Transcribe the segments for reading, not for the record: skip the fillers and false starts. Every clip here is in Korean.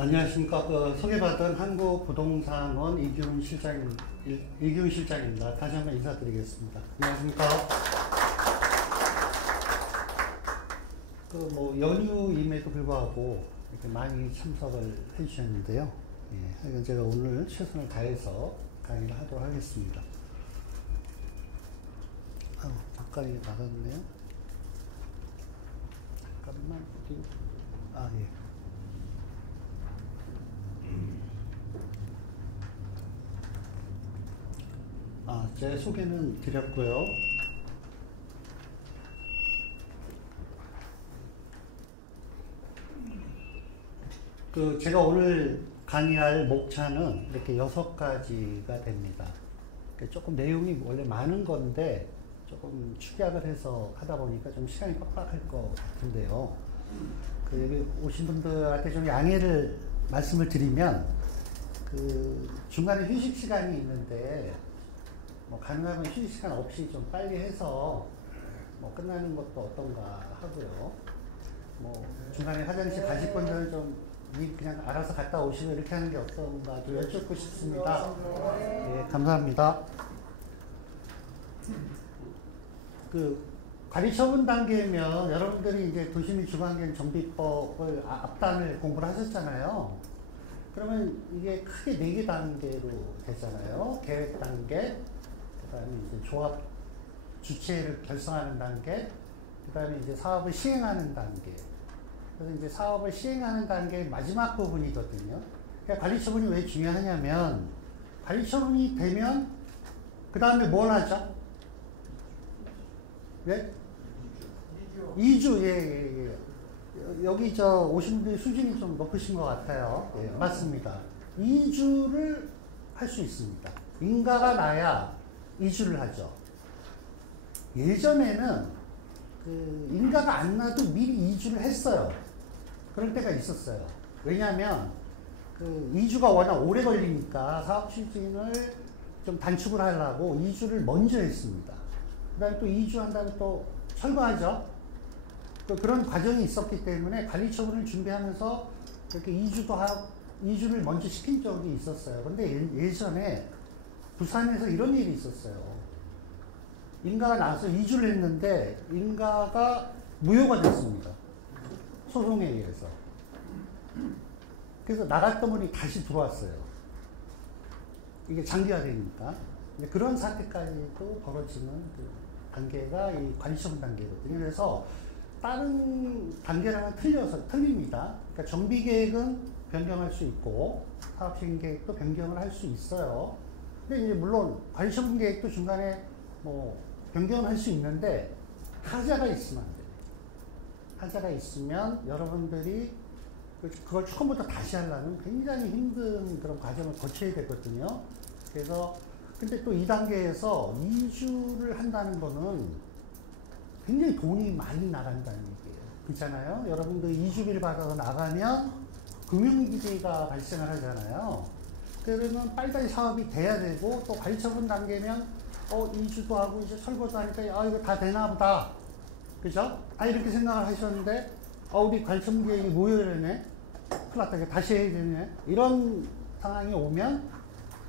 안녕하십니까. 소개받은 한국부동산원 이규훈 실장입니다. 다시 한번 인사드리겠습니다. 안녕하십니까. 연휴임에도 불구하고 이렇게 많이 참석을 해주셨는데요. 하여간 제가 오늘 최선을 다해서 강의를 하도록 하겠습니다. 잠깐이 나갔네요. 잠깐만, 예. 제 소개는 드렸고요. 제가 오늘 강의할 목차는 이렇게 6가지가 됩니다. 조금 내용이 원래 많은 건데 조금 축약을 해서 하다 보니까 좀 시간이 빡빡할 것 같은데요. 여기 오신 분들한테 좀 양해를 말씀을 드리면 중간에 휴식 시간이 있는데 가능하면 휴식 시간 없이 좀 빨리 해서 끝나는 것도 어떤가 하고요. 중간에 화장실 가실 분들은 좀 그냥 알아서 갔다 오시고 이렇게 하는 게 어떤가 좀 여쭙고 싶습니다. 네, 감사합니다. 관리처분 단계면 여러분들이 이제 도시민 주거환경 정비법을 앞단을 공부를 하셨잖아요. 그러면 이게 크게 4개 단계로 되잖아요. 계획 단계, 그 다음에 이제 조합 주체를 결성하는 단계, 그 다음에 이제 사업을 시행하는 단계. 그래서 이제 사업을 시행하는 단계의 마지막 부분이거든요. 그러니까 관리처분이 왜 중요하냐면, 관리처분이 되면, 그 다음에 뭘 하죠? 네? 2주, 예. 여기 오신 분들이 수준이 좀 높으신 것 같아요. 예, 맞습니다. 2주를 할 수 있습니다. 인가가 나야 2주를 하죠. 예전에는 인가가 안 나도 미리 2주를 했어요. 그럴 때가 있었어요. 왜냐하면 2주가 워낙 오래 걸리니까 사업 추진을 좀 단축을 하려고 2주를 먼저 했습니다. 그 다음에 또 2주 한 다음에 또 철거하죠. 그런 과정이 있었기 때문에 관리처분을 준비하면서 이렇게 2주를 먼저 시킨 적이 있었어요. 근데 예전에 부산에서 이런 일이 있었어요. 인가가 나와서 2주를 했는데 인가가 무효가 됐습니다. 소송에 의해서. 그래서 나갔던 분이 다시 들어왔어요. 이게 장기화되니까. 그런 사태까지도 벌어지는 단계가 이 관리처분 단계거든요. 그래서 다른 단계랑은 틀립니다. 그러니까 정비계획은 변경할 수 있고 사업시행계획도 변경을 할 수 있어요. 근데 이제 물론 관리처분 계획도 중간에 변경을 할 수 있는데 하자가 있으면 안 돼요. 하자가 있으면 여러분들이 그걸 처음부터 다시 하려면 굉장히 힘든 그런 과정을 거쳐야 되거든요. 그래서 근데 또 2단계에서 2주를 한다는 거는 굉장히 돈이 많이 나간다는 얘기예요. 그렇잖아요? 여러분들 2주비를 받아서 나가면 금융기재가 발생을 하잖아요. 그러면 빨리 사업이 돼야 되고 또 관리처분 단계면 2주도 하고 이제 철거도 하니까 이거 다 되나 보다. 그죠? 이렇게 생각을 하셨는데 우리 관리처분 계획이 무효되네. 큰일 났다. 다시 해야 되네. 이런 상황이 오면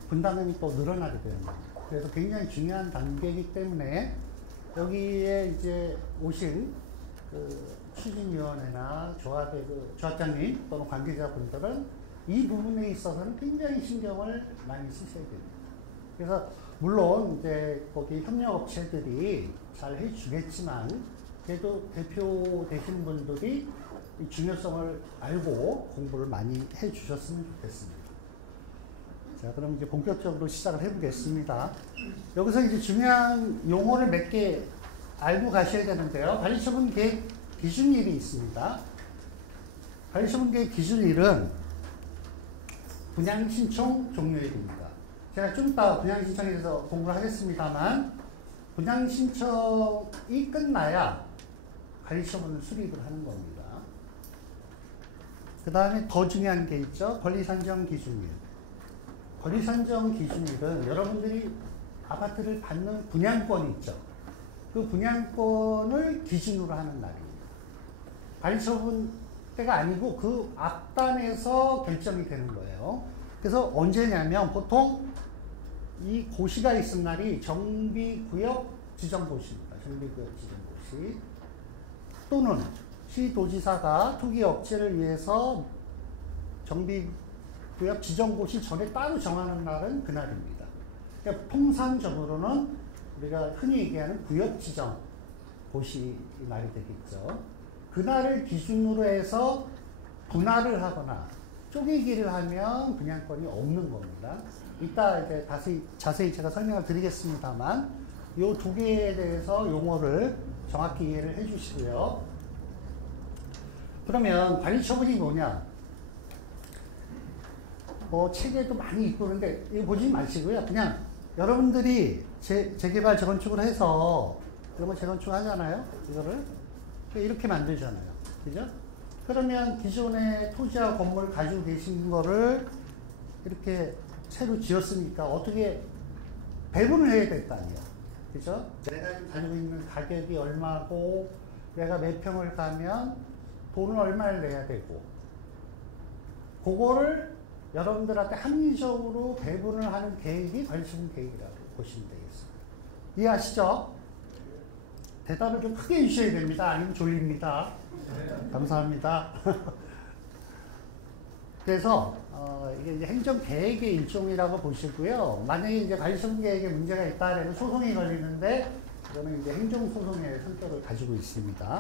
분담금이 또 늘어나게 되는 겁니다. 그래서 굉장히 중요한 단계이기 때문에 여기에 이제 오신 추진위원회나 조합의 조합장님 또는 관계자분들은 이 부분에 있어서는 굉장히 신경을 많이 쓰셔야 됩니다. 그래서 물론 이제 거기 협력업체들이 잘 해주겠지만 그래도 대표 되신 분들이 이 중요성을 알고 공부를 많이 해주셨으면 좋겠습니다. 자, 그럼 이제 본격적으로 시작을 해보겠습니다. 여기서 이제 중요한 용어를 몇 개 알고 가셔야 되는데요. 관리처분 계획 기준일이 있습니다. 관리처분 계획 기준일은 분양신청 종료일입니다. 제가 좀 이따 분양신청에 대해서 공부를 하겠습니다만 분양신청이 끝나야 관리처분을 수립을 하는 겁니다. 그 다음에 더 중요한 게 있죠. 권리산정 기준일. 권리산정 기준일은 여러분들이 아파트를 받는 분양권이 있죠. 그 분양권을 기준으로 하는 날입니다. 관리처분 때가 아니고 그 앞단에서 결정이 되는 거예요. 그래서 언제냐면 보통 이 고시가 있은 날이 정비구역 지정고시입니다. 정비구역 지정고시. 또는 시도지사가 투기 억제를 위해서 정비구역 지정고시 전에 따로 정하는 날은 그날입니다. 그러니까 통상적으로는 우리가 흔히 얘기하는 구역 지정 고시 날이 되겠죠. 그날을 기준으로 해서 분할을 하거나 쪼개기를 하면 분양권이 없는 겁니다. 이따 이제 자세히 제가 설명을 드리겠습니다만 이 두 개에 대해서 용어를 정확히 이해를 해 주시고요. 그러면 관리처분이 뭐냐? 책에도 많이 있고 그런데 이거 보지 마시고요. 그냥 여러분들이 재개발 재건축을 해서 이런 거 재건축 하잖아요. 이거를 이렇게 만들잖아요. 그죠? 그러면 기존의 토지와 건물을 가지고 계신 거를 이렇게 새로 지었으니까 어떻게 배분을 해야 될 거 아니에요. 그죠? 내가 지금 가지고 있는 가격이 얼마고 내가 몇 평을 가면 돈을 얼마를 내야 되고 그거를 여러분들한테 합리적으로 배분을 하는 계획이 관리처분 계획이라고 보시면 되겠습니다. 이해하시죠? 대답을 좀 크게 해주셔야 됩니다. 아니면 졸립니다. 감사합니다. 그래서 이게 이제 행정계획의 일종이라고 보시고요. 만약에 이제 관리처분 계획에 문제가 있다면 소송이 걸리는데 그러면 이제 행정소송의 성격을 가지고 있습니다.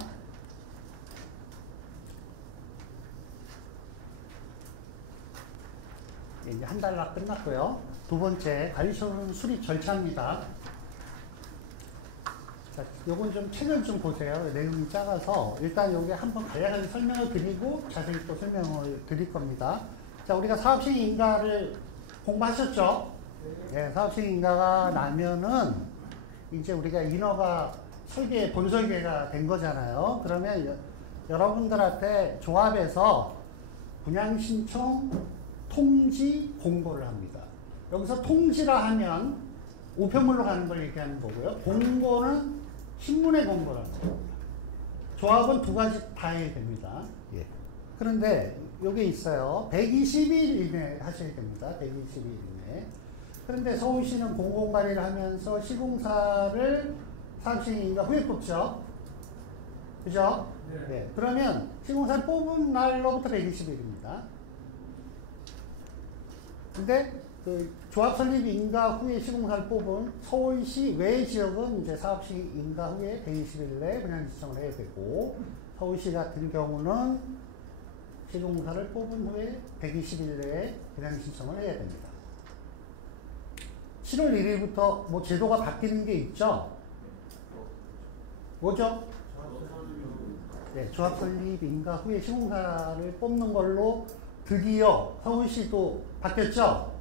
이제 한 달락 끝났고요. 두 번째 관리처분 수립 절차입니다. 자, 요건 좀 책을 좀 보세요. 내용이 작아서 일단 여기 한번 간략하게 설명을 드리고 자세히 또 설명을 드릴 겁니다. 자, 우리가 사업시행 인가를 공부하셨죠? 네, 사업시행 인가가 나면은 이제 우리가 인허가 설계, 본설계가 된 거잖아요. 그러면 여러분들한테 조합에서 분양신청 통지 공고를 합니다. 여기서 통지라 하면 우편물로 가는 걸 얘기하는 거고요. 공고는 신문에 공고를 하는 겁니다. 조합은 두 가지 다 해야 됩니다. 예. 그런데 여기 있어요. 120일 이내 하셔야 됩니다. 120일 이내. 그런데 서울시는 공공관리를 하면서 시공사를 사업시행인가 후에 뽑죠. 그죠? 네. 네. 그러면 시공사를 뽑은 날로부터 120일입니다. 근데 그 조합 설립 인가 후에 시공사를 뽑은 서울시 외 지역은 이제 사업시 인가 후에 120일 내에 분양 신청을 해야 되고 서울시 같은 경우는 시공사를 뽑은 후에 120일 내에 분양 신청을 해야 됩니다. 7월 1일부터 뭐 제도가 바뀌는 게 있죠? 뭐죠? 네, 조합 설립 인가 후에 시공사를 뽑는 걸로 드디어 서울시도 바뀌었죠?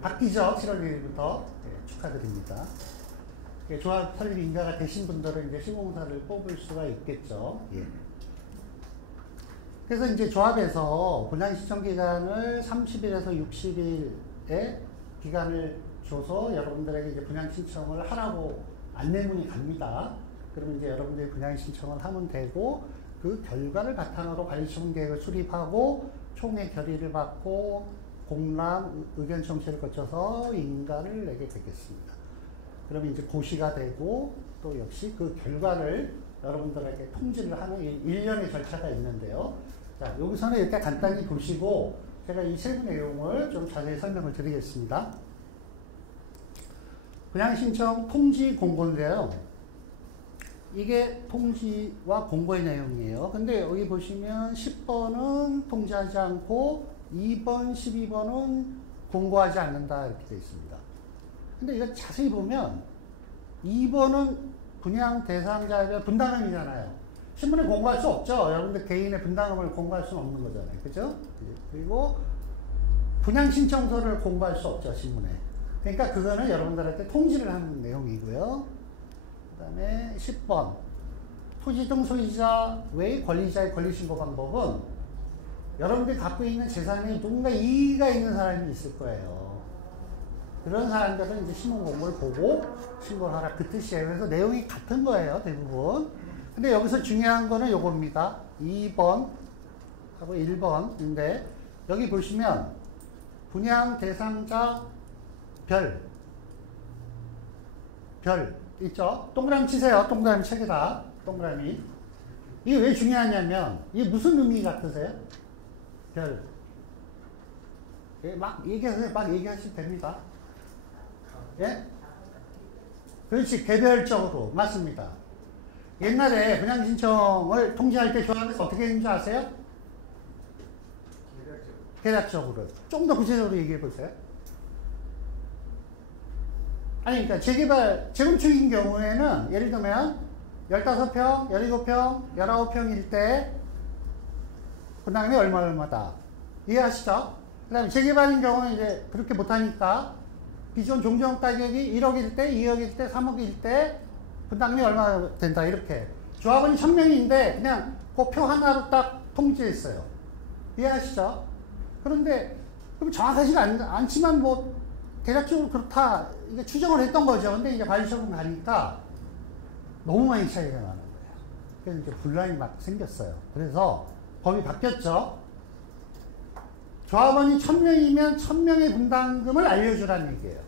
바뀌죠? 7월 1일부터. 네, 축하드립니다. 조합 설립 인가가 되신 분들은 이제 시공사를 뽑을 수가 있겠죠. 예. 그래서 이제 조합에서 분양 신청 기간을 30일에서 60일의 기간을 줘서 여러분들에게 이제 분양 신청을 하라고 안내문이 갑니다. 그러면 이제 여러분들이 분양 신청을 하면 되고 그 결과를 바탕으로 관리처분 계획을 수립하고 총회 결의를 받고 공람 의견 청취를 거쳐서 인가를 내게 되겠습니다. 그러면 이제 고시가 되고 또 역시 그 결과를 여러분들에게 통지를 하는 일련의 절차가 있는데요. 자, 여기서는 이렇게 간단히 보시고 제가 이 세부 내용을 좀 자세히 설명을 드리겠습니다. 분양신청 통지 공고인데요. 이게 통지와 공고의 내용이에요. 근데 여기 보시면 10번은 통지하지 않고 2번, 12번은 공고하지 않는다 이렇게 되어 있습니다. 근데 이거 자세히 보면 2번은 분양 대상자별 분담금이잖아요. 신문에 공고할 수 없죠. 여러분들 개인의 분담금을 공고할 수는 없는 거잖아요. 그죠? 그리고 분양신청서를 공고할 수 없죠. 신문에. 그러니까 그거는 여러분들한테 통지를 하는 내용이고요. 그 다음에 10번 토지 등 소유자 외 권리자의 권리신고 방법은 여러분들이 갖고 있는 재산에 누군가 이의가 있는 사람이 있을 거예요. 그런 사람들은 이제 신문 공고를 보고 신고를 하라 그 뜻이에요. 그래서 내용이 같은 거예요. 대부분. 근데 여기서 중요한 거는 요겁니다. 2번 하고 1번인데 여기 보시면 분양 대상자 별 있죠? 동그라미 치세요. 동그라미 책에다. 동그라미. 이게 왜 중요하냐면 이게 무슨 의미 같으세요? 별. 예, 막 얘기하세요. 막 얘기하시면 됩니다. 예? 그렇지. 개별적으로. 맞습니다. 옛날에 분양 신청을 통지할 때 조합에서 어떻게 했는지 아세요? 계략적으로. 좀 더 구체적으로 얘기해 보세요. 아니, 그러니까 재건축인 경우에는 예를 들면 15평, 17평, 19평일 때 분담금이 얼마다. 이해하시죠? 그 다음에 재개발인 경우는 이제 그렇게 못하니까 기존 종전 가격이 1억일 때, 2억일 때, 3억일 때 분담금이 얼마 된다. 이렇게. 조합원이 1000명인데 그냥 그 표 하나로 딱 통지했어요. 이해하시죠? 그런데 그럼 정확하지는 않지만 뭐 대략적으로 그렇다 이게 추정을 했던 거죠. 근데 이제 관리처분 가니까 너무 많이 차이가 나는 거예요. 그래서 이제 분란이 막 생겼어요. 그래서 법이 바뀌었죠. 조합원이 1000명이면 1000명의 분담금을 알려주라는 얘기예요.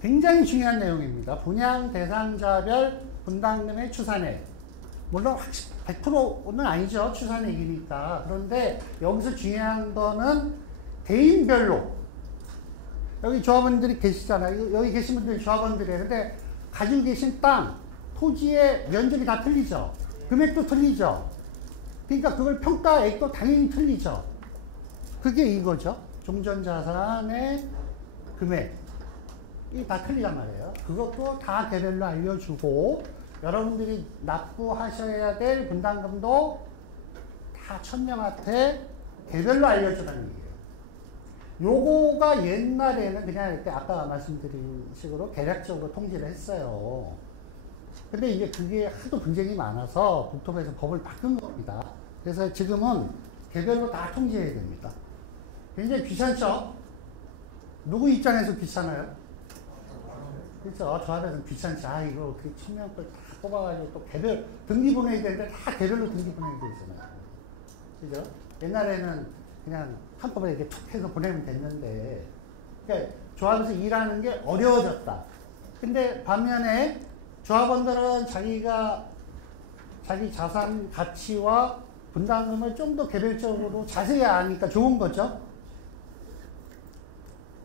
굉장히 중요한 내용입니다. 분양 대상자별 분담금의 추산액. 물론 100%는 아니죠. 추산액이니까. 그런데 여기서 중요한 거는 대인별로. 여기 조합원들이 계시잖아요. 여기 계신 분들이 조합원들이에요. 근데 가지고 계신 땅, 토지의 면적이 다 틀리죠. 금액도 틀리죠. 그러니까 그걸 평가액도 당연히 틀리죠. 그게 이거죠. 종전자산의 금액이 다 틀리단 말이에요. 그것도 다 개별로 알려주고 여러분들이 납부하셔야 될 분담금도 다 1000명한테 개별로 알려주라는 얘기예요. 요거가 옛날에는 그냥 이렇게 아까 말씀드린 식으로 계략적으로 통지를 했어요. 근데 이제 그게 하도 분쟁이 많아서 국토부에서 법을 바꾼 겁니다. 그래서 지금은 개별로 다 통지해야 됩니다. 굉장히 귀찮죠? 누구 입장에서 귀찮아요? 그렇죠? 조합에서는 귀찮지. 아, 이거 그 1000명 걸 다 뽑아가지고 또 개별, 등기 보내야 되는데 다 개별로 등기 보내야 되잖아요. 그죠? 옛날에는 그냥 한꺼번에 이렇게 툭 해서 보내면 됐는데, 그러니까 조합에서 일하는 게 어려워졌다. 근데 반면에 조합원들은 자기 자산 가치와 분담금을 좀 더 개별적으로 자세히 아니까 좋은 거죠?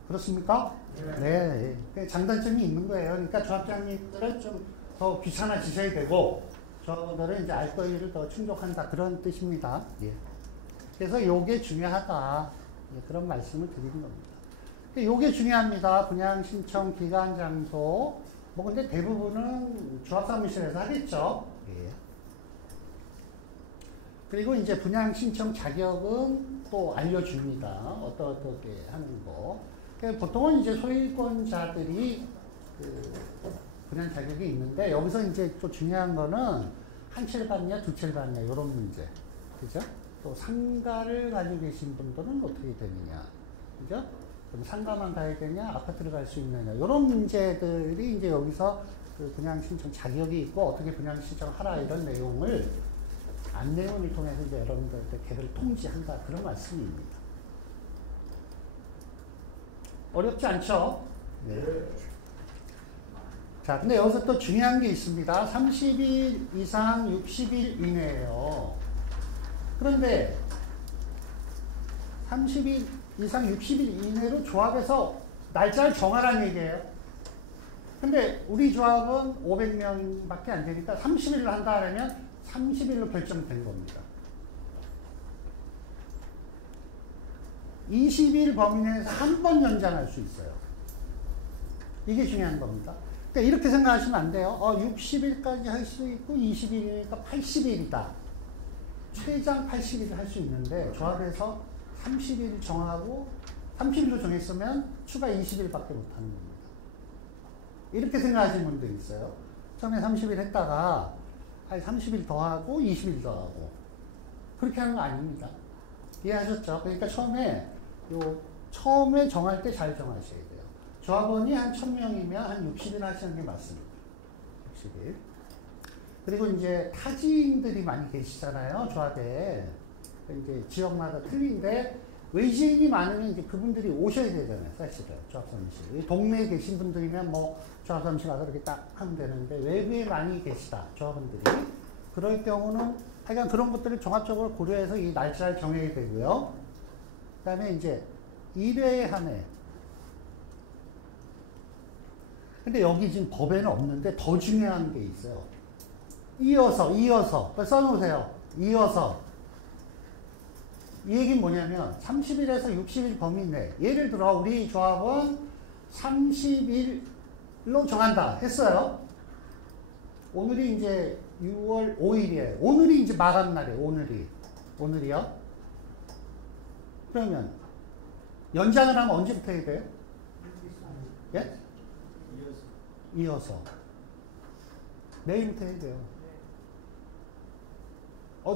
그렇습니까? 네. 네. 장단점이 있는 거예요. 그러니까 조합장님들은 좀 더 귀찮아지셔야 되고, 조합원들은 이제 알 권리를 더 충족한다. 그런 뜻입니다. 예. 그래서 요게 중요하다. 예, 그런 말씀을 드리는 겁니다. 요게 중요합니다. 분양 신청 기간 장소. 뭐 근데 대부분은 조합사무실에서 하겠죠. 예. 그리고 이제 분양 신청 자격은 또 알려줍니다. 어떻게 하는 거. 보통은 이제 소유권자들이 분양 자격이 있는데 여기서 이제 또 중요한 거는 한 채를 받냐, 두 채를 받냐 이런 문제. 그죠? 또 상가를 가지고 계신 분들은 어떻게 되느냐. 그죠? 그럼 상가만 가야 되냐, 아파트를 갈 수 있느냐. 이런 문제들이 이제 여기서 그 분양 신청 자격이 있고 어떻게 분양 신청하라 이런 내용을 안내문을 통해서 이제 여러분들한테 개별 통지한다. 그런 말씀입니다. 어렵지 않죠? 네. 자, 근데 여기서 또 중요한 게 있습니다. 30일 이상 60일 이내예요. 그런데 30일 이상 60일 이내로 조합에서 날짜를 정하라는 얘기예요. 근데 우리 조합은 500명밖에 안 되니까 30일을 한다 하면 30일로 결정된 겁니다. 20일 범위 내에서 한 번 연장할 수 있어요. 이게 중요한 겁니다. 그러니까 이렇게 생각하시면 안 돼요. 60일까지 할 수 있고 20일이니까 80일이다. 최장 80일을 할 수 있는데 조합에서 30일 정하고 30일로 정했으면 추가 20일밖에 못하는 겁니다. 이렇게 생각하시는 분들이 있어요. 처음에 30일 했다가 30일 더 하고 20일 더 하고 그렇게 하는 거 아닙니다. 이해하셨죠? 그러니까 처음에 정할 때 잘 정하셔야 돼요. 조합원이 한 1000명이면 한 60일 하시는 게 맞습니다. 60일. 그리고 이제 타지인들이 많이 계시잖아요, 조합에. 이제 지역마다 틀린데, 외지인이 많으면 이제 그분들이 오셔야 되잖아요, 사실은. 조합사무실. 동네에 계신 분들이면 뭐 조합사무실 가서 이렇게 딱 하면 되는데, 외부에 많이 계시다, 조합원들이. 그럴 경우는 하여간 그런 것들을 종합적으로 고려해서 이 날짜를 정해야 되고요. 그 다음에 이제 1회에 한 해. 근데 여기 지금 법에는 없는데 더 중요한 게 있어요. 이어서 써놓으세요. 이어서. 이 얘기는 뭐냐면 30일에서 60일 범위 내. 예를 들어 우리 조합은 30일로 정한다 했어요. 오늘이 이제 6월 5일이에요. 오늘이 이제 마감날이에요. 오늘이요. 그러면 연장을 하면 언제부터 해야 돼요? 예? 이어서. 내일부터 해야 돼요.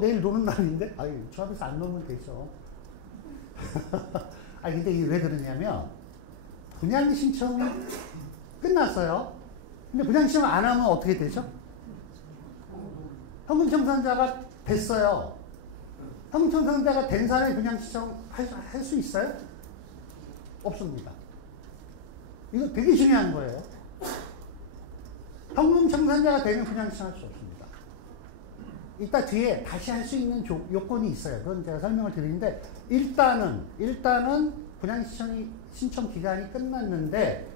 내일 노는 날인데? 아유, 조합에서 안 놀면 되죠. 아니, 근데 이게 왜 그러냐면, 분양 신청이 끝났어요. 근데 분양 신청 안 하면 어떻게 되죠? 현금 청산자가 됐어요. 현금 청산자가 된 사람이 분양 신청 할 수 있어요? 없습니다. 이거 되게 중요한 거예요. 현금 청산자가 되면 분양 신청할 수 없습니다. 이따 뒤에 다시 할 수 있는 요건이 있어요. 그건 제가 설명을 드리는데, 일단은 분양 신청 기간이 끝났는데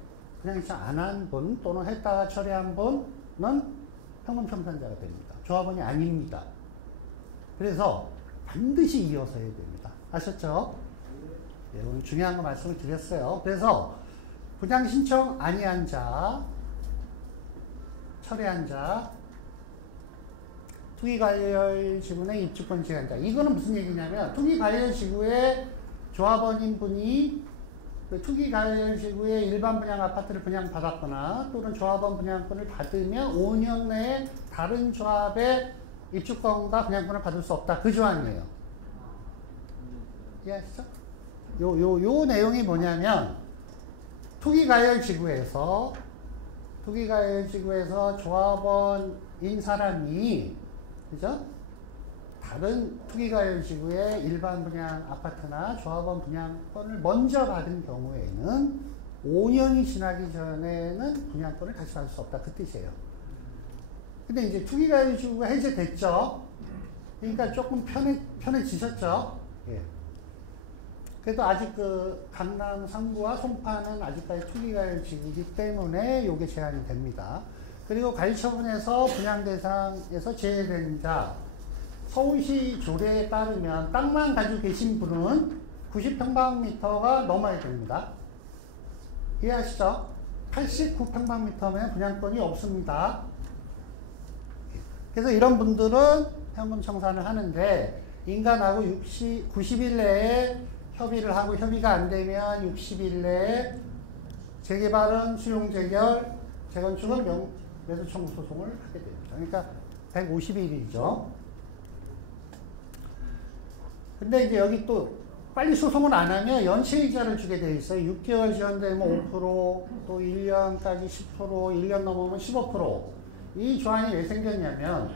분양 신청 안 한 분 또는 했다가 처리한 분은 현금 청산자가 됩니다. 조합원이 아닙니다. 그래서 반드시 이어서 해야 됩니다. 아셨죠? 네, 오늘 중요한 거 말씀을 드렸어요. 그래서 분양 신청 아니한 자, 철회한 자, 투기과열 지구의 입주권 제한자. 이거는 무슨 얘기냐면, 투기과열 지구의 조합원인 분이 그 투기과열 지구의 일반 분양 아파트를 분양받았거나 또는 조합원 분양권을 받으면 5년 내에 다른 조합의 입주권과 분양권을 받을 수 없다. 그 조항이에요. 이해하시죠? 요 내용이 뭐냐면, 투기과열 지구에서 조합원인 사람이, 그죠? 다른 투기과열 지구의 일반 분양 아파트나 조합원 분양권을 먼저 받은 경우에는 5년이 지나기 전에는 분양권을 다시 받을 수 없다. 그 뜻이에요. 근데 이제 투기과열 지구가 해제됐죠? 그러니까 조금 편해지셨죠? 예. 그래도 아직 그 강남 상구와 송파는 아직까지 투기과열 지구이기 때문에 이게 제한이 됩니다. 그리고 관리처분에서 분양 대상에서 제외된 자, 서울시 조례에 따르면 땅만 가지고 계신 분은 90평방미터가 넘어야 됩니다. 이해하시죠? 89평방미터면 분양권이 없습니다. 그래서 이런 분들은 현금 청산을 하는데, 인간하고 90일 내에 협의를 하고 협의가 안 되면 60일 내에 재개발은 수용 재결, 재건축은 매수 청구 소송을 하게 됩니다. 그러니까 150일이죠. 근데 이제 여기 또 빨리 소송을 안 하면 연체이자를 주게 돼 있어요. 6개월 지연되면 5%, 또 1년까지 10%, 1년 넘으면 15%. 이 조항이 왜 생겼냐면,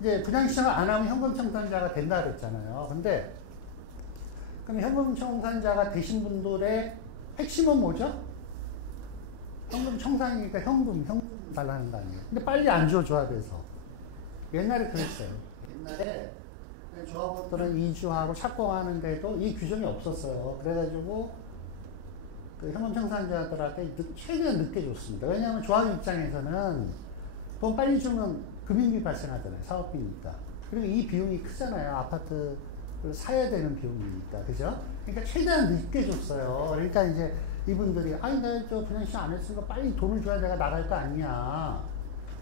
이제 분양신청을 안 하면 현금 청산자가 된다 그랬잖아요. 근데 그럼 현금 청산자가 되신 분들의 핵심은 뭐죠? 현금 청산이니까 현금 달라는 거 아니에요. 근데 빨리 안 줘, 조합에서. 옛날에 그랬어요. 옛날에 조합원들은 이주하고 착공하는데도 이 규정이 없었어요. 그래가지고 그 현금 청산자들한테 최대한 늦게 줬습니다. 왜냐하면 조합 입장에서는 돈 빨리 주면 금융비 발생하잖아요. 사업비니까. 그리고 이 비용이 크잖아요. 아파트를 사야 되는 비용이니까. 그죠? 그러니까 최대한 늦게 줬어요. 그러니까 이제 이분들이, 아니, 내가 저 분양신청 안 했으니까 빨리 돈을 줘야 내가 나갈 거 아니냐.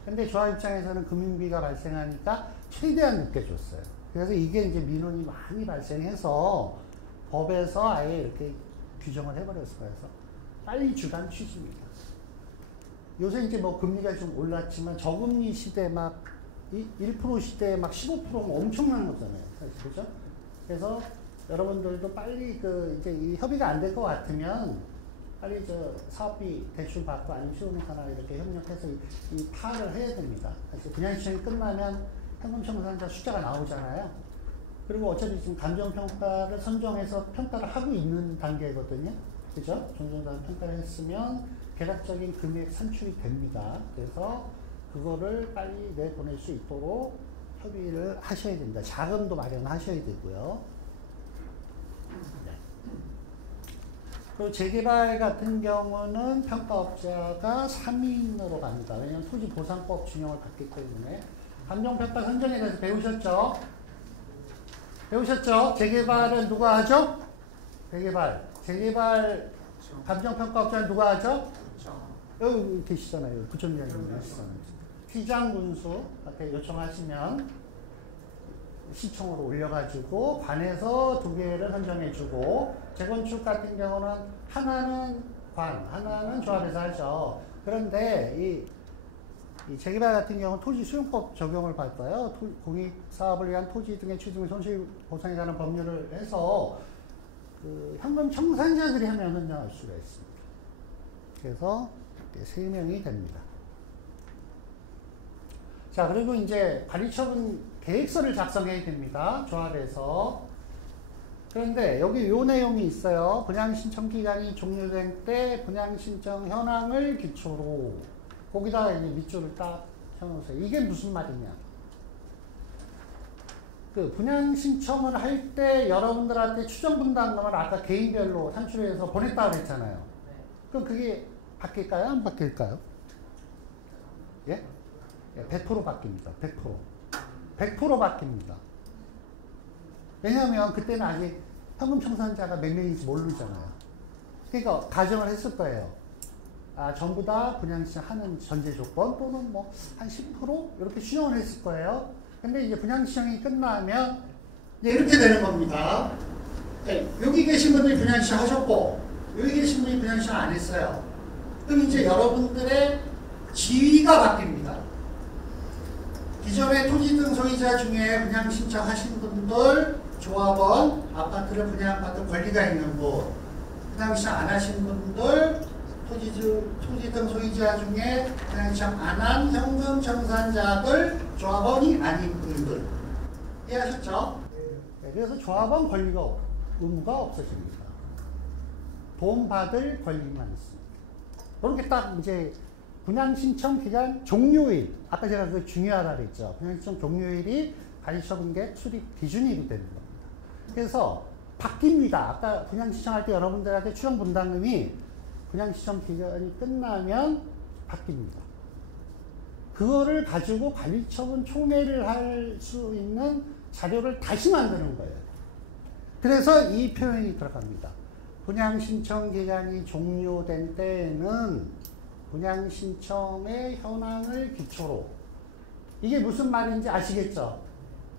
근데 조합 입장에서는 금융비가 발생하니까 최대한 늦게 줬어요. 그래서 이게 이제 민원이 많이 발생해서 법에서 아예 이렇게 규정을 해버렸어요. 그래서 빨리 주란 취지입니다. 요새 이제 뭐 금리가 좀 올랐지만 저금리 시대 막 1% 시대에 막 15%면 엄청난 거잖아요. 사실, 그죠? 그래서 여러분들도 빨리 이제 이 협의가 안 될 것 같으면 빨리 저 사업비 대출 받고 아니면 시공사나 이렇게 협력해서 이 파악을 해야 됩니다. 그래서 분양시청이 끝나면 현금청산자 숫자가 나오잖아요. 그리고 어차피 지금 감정평가를 선정해서 평가를 하고 있는 단계거든요. 그죠? 종전자산 평가를 했으면 계략적인 금액 산출이 됩니다. 그래서 그거를 빨리 내보낼 수 있도록 협의를 하셔야 됩니다. 자금도 마련하셔야 되고요. 네. 그리고 재개발 같은 경우는 평가업자가 3인으로 갑니다. 왜냐하면 토지보상법 준용을 받기 때문에. 감정평가 선정에 대해서 배우셨죠? 배우셨죠? 재개발은 누가 하죠? 재개발 감정평가업자는 누가 하죠? 여기 계시잖아요. 부총장님 하시잖아요. 휘장군수한테 요청하시면 시청으로 올려가지고 반에서 2개를 선정해주고, 재건축 같은 경우는 하나는 하나는 조합에서 하죠. 그런데 이 재개발 같은 경우는 토지수용법 적용을 받아요. 공익사업을 위한 토지 등의 취득 손실 보상에 관한 법률을 해서 그 현금 청산자들이 하면 선정할 수가 있습니다. 그래서 3명이 됩니다. 자, 그리고 이제 관리처분 계획서를 작성해야 됩니다. 조합에서. 그런데 여기 요 내용이 있어요. 분양신청 기간이 종료된 때 분양신청 현황을 기초로, 거기다가 이제 밑줄을 딱 켜놓으세요. 이게 무슨 말이냐. 그 분양신청을 할 때 여러분들한테 추정분담금을 아까 개인별로 산출해서 보냈다고 그랬잖아요. 그럼 그게 바뀔까요? 안 바뀔까요? 예? 100% 바뀝니다. 100% 바뀝니다. 왜냐하면 그때는 아직 현금 청산자가 몇 명인지 모르잖아요. 그러니까 가정을 했을 거예요. 아, 전부 다 분양신청 하는 전제 조건 또는 뭐 한 10% 이렇게 추정을 했을 거예요. 근데 이제 분양신청이 끝나면 이제 이렇게 되는 겁니다. 네, 여기 계신 분들이 분양신청 하셨고 여기 계신 분이 분양신청 안 했어요. 그럼 이제 여러분들의 지위가 바뀝니다. 기존의 토지 등 소유자 중에 분양 신청하신 분들, 조합원, 아파트를 분양받을 권리가 있는 분, 분양 신청 안 하신 분들, 토지 등 소유자 중에 분양 신청 안 한 현금 청산자들, 조합원이 아닌 분들. 이해하셨죠? 네, 그래서 조합원 권리가, 의무가 없어집니다. 돈 받을 권리만 있습니다. 그렇게 딱 이제 분양신청 기간 종료일, 아까 제가 그 중요하다 그랬죠. 분양신청 종료일이 관리처분계획 수립 기준일이 되는 겁니다. 그래서 바뀝니다. 아까 분양신청할 때 여러분들한테 추정분담금이 분양신청 기간이 끝나면 바뀝니다. 그거를 가지고 관리처분 총회를 할 수 있는 자료를 다시 만드는 거예요. 그래서 이 표현이 들어갑니다. 분양신청 기간이 종료된 때에는 분양신청의 현황을 기초로, 이게 무슨 말인지 아시겠죠?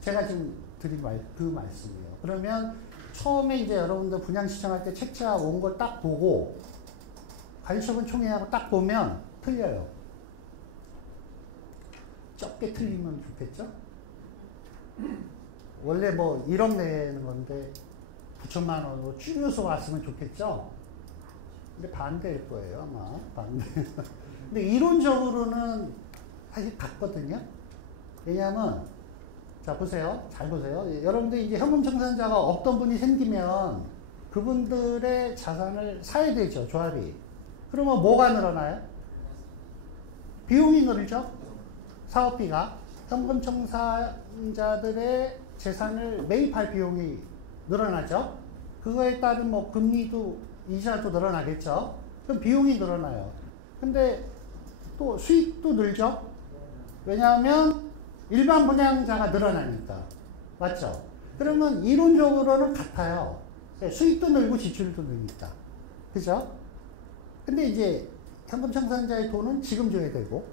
제가 지금 드린 그 말씀이에요. 그러면 처음에 이제 여러분들 분양신청할 때 책자 온 거 딱 보고 관리처분 총회하고 딱 보면 틀려요. 적게 틀리면 좋겠죠? 원래 뭐 1억 내는 건데 9천만 원으로 줄여서 왔으면 좋겠죠? 근데 반대일 거예요, 아마. 반대. 근데 이론적으로는 사실 같거든요. 왜냐하면, 자, 보세요. 잘 보세요. 여러분들 이제 현금 청산자가 없던 분이 생기면 그분들의 자산을 사야 되죠, 조합이. 그러면 뭐가 늘어나요? 비용이 늘죠? 사업비가. 현금 청산자들의 재산을 매입할 비용이 늘어나죠? 그거에 따른 뭐 금리도 이자도 늘어나겠죠. 그럼 비용이 늘어나요. 근데 또 수익도 늘죠. 왜냐하면 일반 분양자가 늘어나니까. 맞죠? 그러면 이론적으로는 같아요. 수익도 늘고 지출도 늘니까. 그죠? 근데 이제 현금 청산자의 돈은 지금 줘야 되고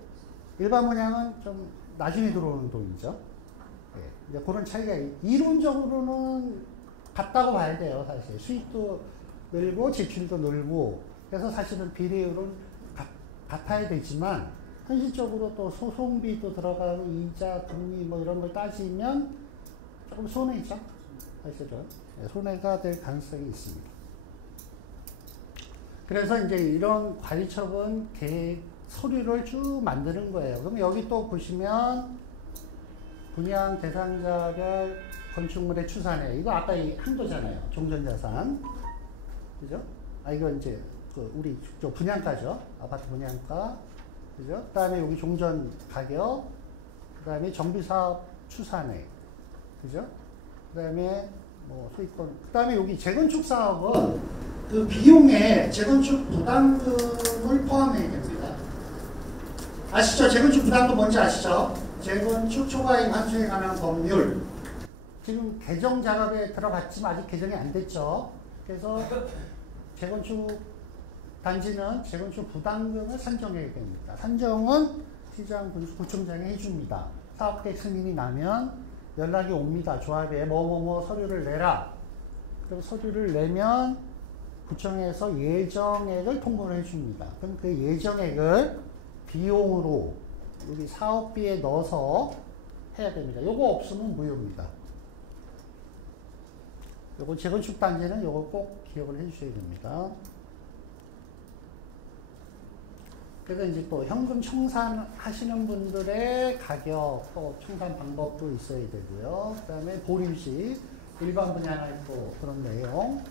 일반 분양은 좀 나중에 들어오는 돈이죠. 네, 이제 그런 차이가 이론적으로는 같다고 봐야 돼요. 사실 수익도 늘고 지출도 늘고, 그래서 사실은 비례율은 같아야 되지만 현실적으로 또 소송비도 들어가고 이자, 금리 뭐 이런 걸 따지면 조금 손해죠. 사실은 손해가 될 가능성이 있습니다. 그래서 이제 이런 관리처분 계획 서류를 쭉 만드는 거예요. 그럼 여기 또 보시면 분양 대상자별 건축물의 추산에 이거 아까 이 한도잖아요. 종전자산. 그죠? 아, 이거 이제 우리 저 분양가죠. 아파트 분양가. 그죠? 그 다음에 여기 종전 가격. 그 다음에 정비사업 추산액. 그죠? 그 다음에 뭐 소유권. 그 다음에 여기 재건축 사업은 그 비용에 재건축 부담금을 포함해야 됩니다. 아시죠? 재건축 부담금 뭔지 아시죠? 재건축 초과이익 환수에 관한 법률. 지금 개정 작업에 들어갔지만 아직 개정이 안 됐죠. 그래서 재건축 단지는 재건축 부담금을 산정해야 됩니다. 산정은 시장 구청장이 해줍니다. 사업계획 승인이 나면 연락이 옵니다. 조합에 뭐뭐뭐 서류를 내라. 그럼 서류를 내면 구청에서 예정액을 통보를 해줍니다. 그럼 그 예정액을 비용으로 여기 사업비에 넣어서 해야 됩니다. 요거 없으면 무효입니다. 요거 재건축 단지는 요거 꼭 기억을 해주셔야 됩니다. 그래서 이제 또 현금 청산하시는 분들의 가격, 또 청산 방법도 있어야 되고요. 그 다음에 보류시, 일반 분양할 또 그런 내용.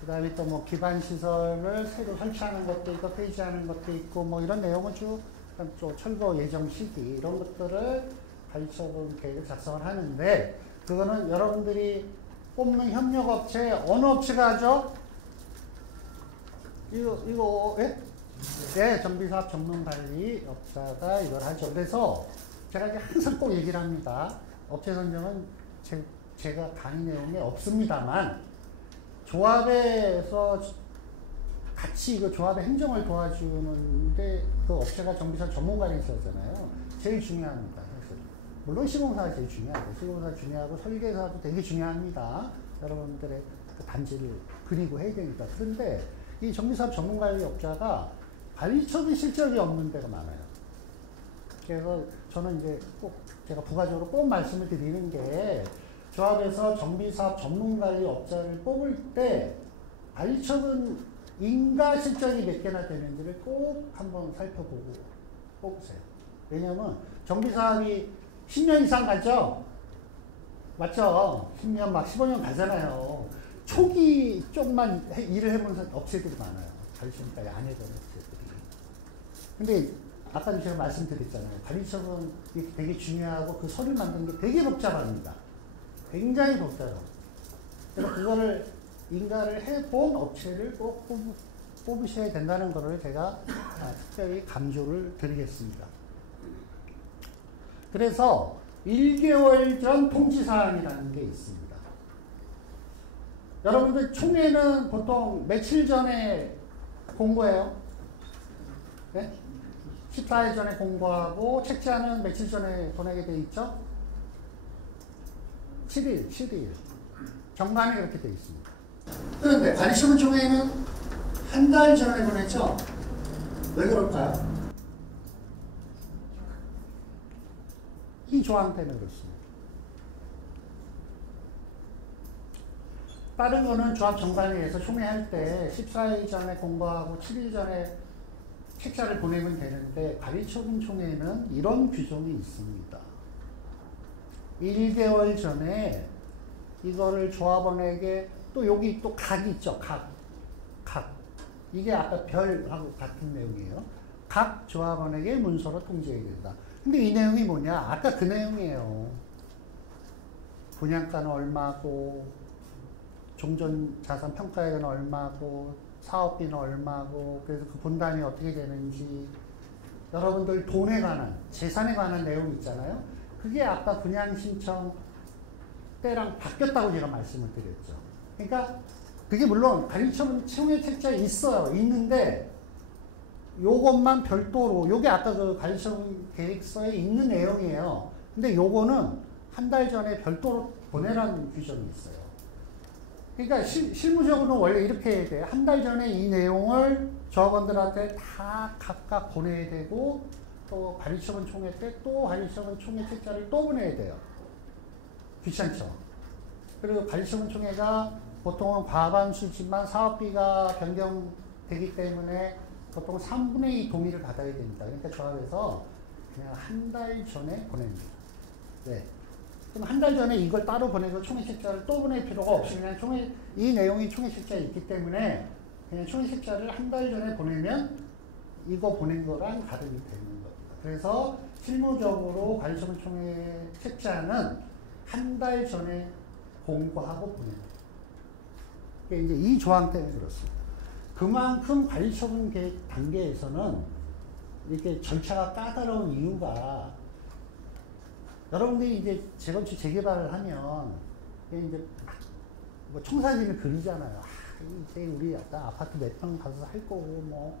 그 다음에 또 뭐 기반시설을 새로 설치하는 것도 있고, 폐지하는 것도 있고, 뭐 이런 내용은 쭉, 또 철거 예정 시기, 이런 것들을 관리처분 계획을 작성을 하는데, 그거는 여러분들이 뽑는 협력업체, 어느 업체가 하죠? 이거, 예? 네, 정비사업 전문관리업자가 이걸 하죠. 그래서 제가 이제 항상 꼭 얘기를 합니다. 업체 선정은 제가 강의 내용에 없습니다만, 조합에서 같이 이거 조합의 행정을 도와주는데 그 업체가 정비사업 전문관리사잖아요. 제일 중요합니다. 사실. 물론 시공사가 제일 중요하고, 시공사 중요하고, 설계사도 되게 중요합니다. 여러분들의 그 단지를 그리고 해야 되니까. 그런데 이 정비사업 전문관리업자가 관리처분 실적이 없는 데가 많아요. 그래서 저는 이제 꼭 제가 부가적으로 꼭 말씀을 드리는 게 조합에서 정비사업 전문관리업자를 뽑을 때 관리처분 인가 실적이 몇 개나 되는지를 꼭 한번 살펴보고 뽑으세요. 왜냐하면 정비사업이 10년 이상 가죠? 맞죠? 10년 막 15년 가잖아요. 초기 쪽만 일을 해보는 업체들이 많아요. 관리처분까지 안 해본 업체들이. 근데 아까 제가 말씀드렸잖아요. 관리처분 되게 중요하고 그 서류 만드는 게 되게 복잡합니다. 굉장히 복잡해요. 그래서 그거를 인가를 해본 업체를 꼭 뽑으셔야 된다는 거를 제가 특별히 강조를 드리겠습니다. 그래서 1개월 전 통지사항이라는 게 있습니다. 여러분들 총회는 보통 며칠 전에 공고해요? 네? 14일 전에 공고하고 책자는 며칠 전에 보내게 돼 있죠? 7일. 정관에 그렇게 돼 있습니다. 그런데 관리처분 총회는 한 달 전에 보냈죠? 왜 그럴까요? 이 조항 때문에 그렇습니다. 다른 거는 조합 정관위에서 총회할 때 14일 전에 공고하고 7일 전에 책자를 보내면 되는데 관리처분 총회는 이런 규정이 있습니다. 1개월 전에 이거를 조합원에게 또 여기 또 각이 있죠. 각. 이게 아까 별하고 같은 내용이에요. 각 조합원에게 문서로 통지해야 된다. 근데 이 내용이 뭐냐? 아까 그 내용이에요. 분양가는 얼마고, 종전자산 평가액은 얼마고, 사업비는 얼마고, 그래서 그 분담이 어떻게 되는지, 여러분들 돈에 관한, 재산에 관한 내용 있잖아요. 그게 아까 분양신청 때랑 바뀌었다고 제가 말씀을 드렸죠. 그러니까 그게 물론 관리처분 채용의 책자에 있어요. 있는데 요것만 별도로, 요게 아까 그 관리처분 계획서에 있는 내용이에요. 근데 요거는 한 달 전에 별도로 보내라는 규정이 있어요. 그러니까 실무적으로는 원래 이렇게 해야 돼요. 한 달 전에 이 내용을 조합원들한테 다 각각 보내야 되고, 또 관리처분 총회 때 또 관리처분 총회 책자를 또 보내야 돼요. 귀찮죠? 그리고 관리처분 총회가 보통은 과반수지만 사업비가 변경 되기 때문에 보통 3분의 2 동의를 받아야 됩니다. 그러니까 조합에서 그냥 한 달 전에 보냅니다. 네. 그럼 한 달 전에 이걸 따로 보내고 총회책자를 또 보낼 필요가 없이 그냥 이 내용이 총회책자에 있기 때문에 그냥 총회책자를 한 달 전에 보내면 이거 보낸 거랑 가름이 되는 겁니다. 그래서 실무적으로 관리처분 총회책자는 한 달 전에 공고하고 보내는 거예요. 이제 이 조항 때문에 그렇습니다. 그만큼 관리처분 계획 단계에서는 이렇게 절차가 까다로운 이유가 여러분들이 이제 재건축 재개발을 하면 이제 뭐 청사진을 그리잖아요. 이제 우리 약간 아파트 몇 평 가서 살 거고 뭐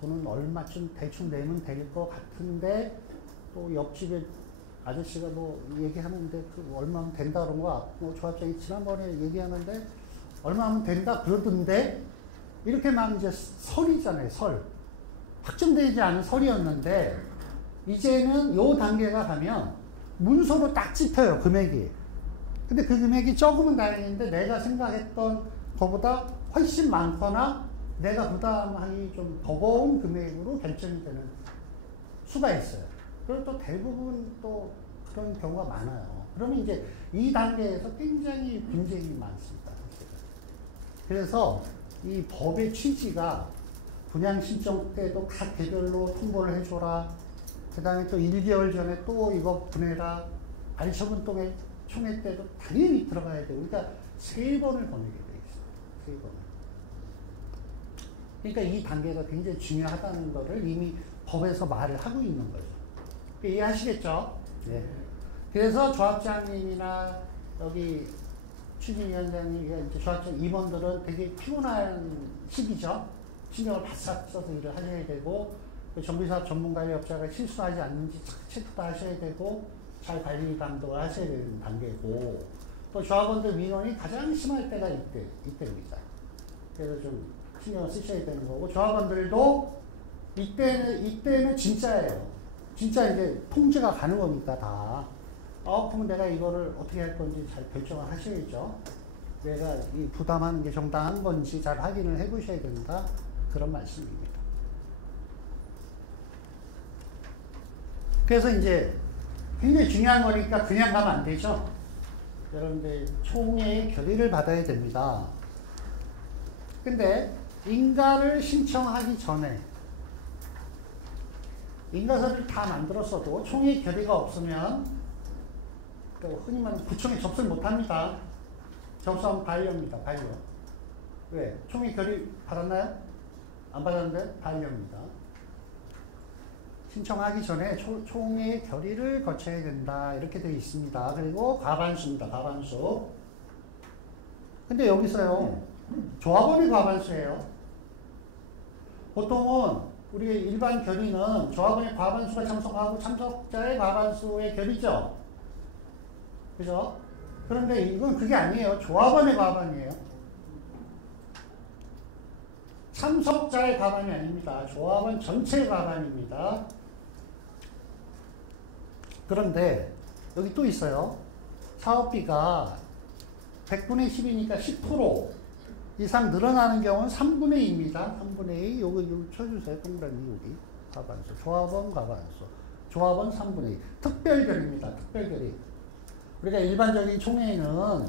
돈은 얼마쯤 대충 내면 될 것 같은데 또 옆집에 아저씨가 뭐 얘기하는데 그 얼마면 된다 그런 거 뭐 조합장이 지난번에 얘기하는데 얼마면 된다 그러던데 이렇게 막 이제 설이잖아요. 설. 확정되지 않은 설이었는데 이제는 요 단계가 가면 문서로 딱 찝혀요. 금액이. 근데 그 금액이 적으면 다행인데 내가 생각했던 것보다 훨씬 많거나 내가 부담하기 좀 버거운 금액으로 결정이 되는 수가 있어요. 그리고 또 대부분 또 그런 경우가 많아요. 그러면 이제 이 단계에서 굉장히 분쟁이 많습니다. 그래서 이 법의 취지가 분양 신청 때도 각 개별로 통보를 해줘라. 그 다음에 또 1개월 전에 또 이거 보내라. 관리처분 총회 때도 당연히 들어가야 되고. 그러니까 3번을 보내게 돼 있어요. 3번을. 그러니까 이 단계가 굉장히 중요하다는 것을 이미 법에서 말을 하고 있는 거죠. 이해하시겠죠? 네. 그래서 조합장님이나 여기 추진위원장님, 조합장 임원들은 되게 피곤한 시기죠. 신경을 바싹 써서 일을 하셔야 되고, 정비사업 전문관리업자가 실수하지 않는지 체크도 하셔야 되고, 잘 관리 감독을 하셔야 되는 단계고, 또 조합원들 민원이 가장 심할 때가 이때입니다. 그래서 좀 신경을 쓰셔야 되는 거고, 조합원들도 이때는 진짜예요. 진짜 이제 통제가 가는 거니까 다. 그러면 내가 이거를 어떻게 할 건지 잘 결정을 하셔야죠. 내가 이 부담하는 게 정당한 건지 잘 확인을 해 보셔야 된다. 그런 말씀입니다. 그래서 이제 굉장히 중요한 거니까 그냥 가면 안 되죠. 여러분들 총회의 결의를 받아야 됩니다. 근데 인가를 신청하기 전에 인가서를 다 만들었어도 총회 결의가 없으면 흔히 말하는 구청에 접수를 못합니다. 접수하면 반려입니다. 반려. 왜? 총회 결의 받았나요? 안 받았는데 반려입니다. 신청하기 전에 총회 결의를 거쳐야 된다. 이렇게 되어 있습니다. 그리고 과반수입니다. 과반수. 근데 여기서요. 조합원의 과반수예요. 보통은 우리 일반 결의는 조합원의 과반수가 참석하고 참석자의 과반수의 결의죠. 그죠? 그런데 이건 그게 아니에요. 조합원의 과반이에요. 참석자의 과반이 아닙니다. 조합원 전체의 과반입니다. 그런데 여기 또 있어요. 사업비가 100분의 10이니까 10% 이상 늘어나는 경우는 3분의 2입니다. 3분의 2. 여기 쳐주세요. 동그라미 여기. 과반수. 조합원 과반수. 조합원 3분의 2. 특별결의입니다. 특별결의. 우리가 일반적인 총회는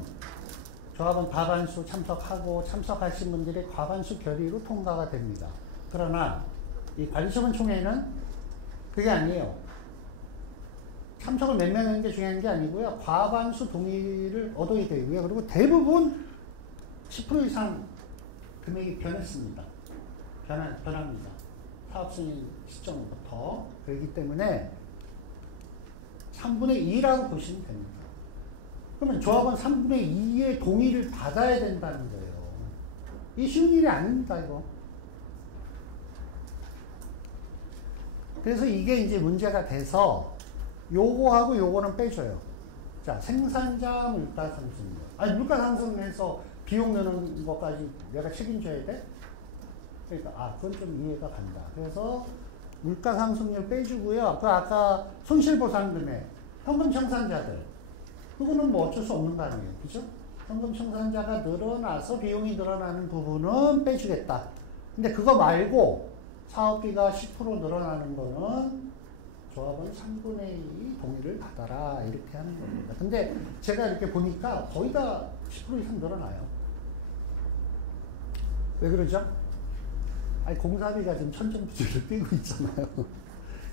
조합원 과반수 참석하고 참석하신 분들의 과반수 결의로 통과가 됩니다. 그러나 이 관리처분 총회는 그게 아니에요. 참석을 몇 명 하는 게 중요한 게 아니고요. 과반수 동의를 얻어야 되고요. 그리고 대부분 10% 이상 금액이 변했습니다. 변합니다. 사업 승인 시점부터. 그렇기 때문에 3분의 2라고 보시면 됩니다. 그러면 조합원 3분의 2의 동의를 받아야 된다는 거예요. 이 쉬운 일이 아닙니다, 이거. 그래서 이게 이제 문제가 돼서 요거하고 요거는 빼줘요. 자, 생산자 물가 상승률. 아니, 물가 상승해서 비용 내는 것까지 내가 책임져야 돼? 그러니까, 그건 좀 이해가 간다. 그래서 물가 상승률 빼주고요. 그 아까 손실보상금액, 현금 청산자들. 그거는 뭐 어쩔 수 없는 거 아니에요. 그죠? 현금 청산자가 늘어나서 비용이 늘어나는 부분은 빼주겠다. 근데 그거 말고 사업비가 10% 늘어나는 거는 조합원 3분의 2 동의를 받아라 이렇게 하는 겁니다. 근데 제가 이렇게 보니까 거의 다 10% 이상 늘어나요. 왜 그러죠? 아니 공사비가 지금 천정부지를 뛰고 있잖아요.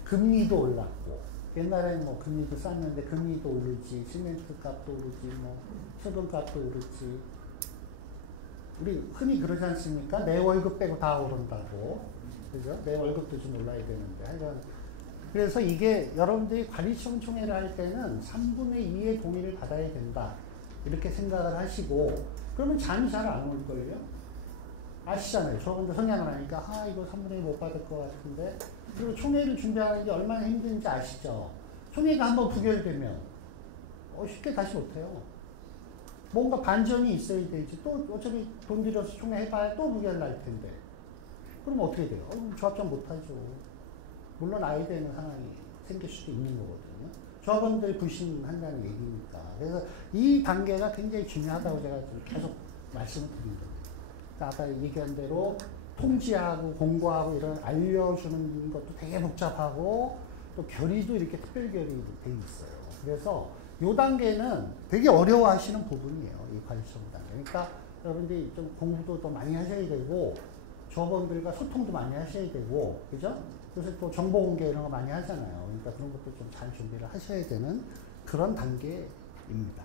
금리도 올랐고 옛날에는 뭐 금리도 쌌는데 금리도 오르지, 시멘트 값도 오르지, 뭐 소금 값도 오르지. 우리 흔히 그러지 않습니까? 내 월급 빼고 다 오른다고. 그죠? 내 월급도 좀 올라야 되는데. 하여간 그래서 이게 여러분들이 관리청 총회를 할 때는 3분의 2의 동의를 받아야 된다. 이렇게 생각을 하시고 그러면 잠이 잘 안 올걸요? 아시잖아요. 저분들 성향을 하니까 이거 3분의 2 못 받을 것 같은데. 그리고 총회를 준비하는 게 얼마나 힘든지 아시죠? 총회가 한번 부결되면 쉽게 다시 못해요. 뭔가 반전이 있어야 되지. 또 어차피 돈 들여서 총회 해봐야 또 부결 날 텐데. 그럼 어떻게 돼요? 조합장 못하죠. 물론 아야 되는 상황이 생길 수도 있는 거거든요. 조합원들이 불신한다는 얘기니까. 그래서 이 단계가 굉장히 중요하다고 제가 계속 말씀을 드린 겁니다. 아까 얘기한 대로 통지하고 공고하고 이런 알려주는 것도 되게 복잡하고 또 결의도 이렇게 특별 결의도 돼 있어요. 그래서 이 단계는 되게 어려워하시는 부분이에요. 이 관리청 단계. 그러니까 여러분들이 좀 공부도 더 많이 하셔야 되고 조합원들과 소통도 많이 하셔야 되고 그죠? 그래서 또 정보 공개 이런 거 많이 하잖아요. 그러니까 그런 것도 좀 잘 준비를 하셔야 되는 그런 단계입니다.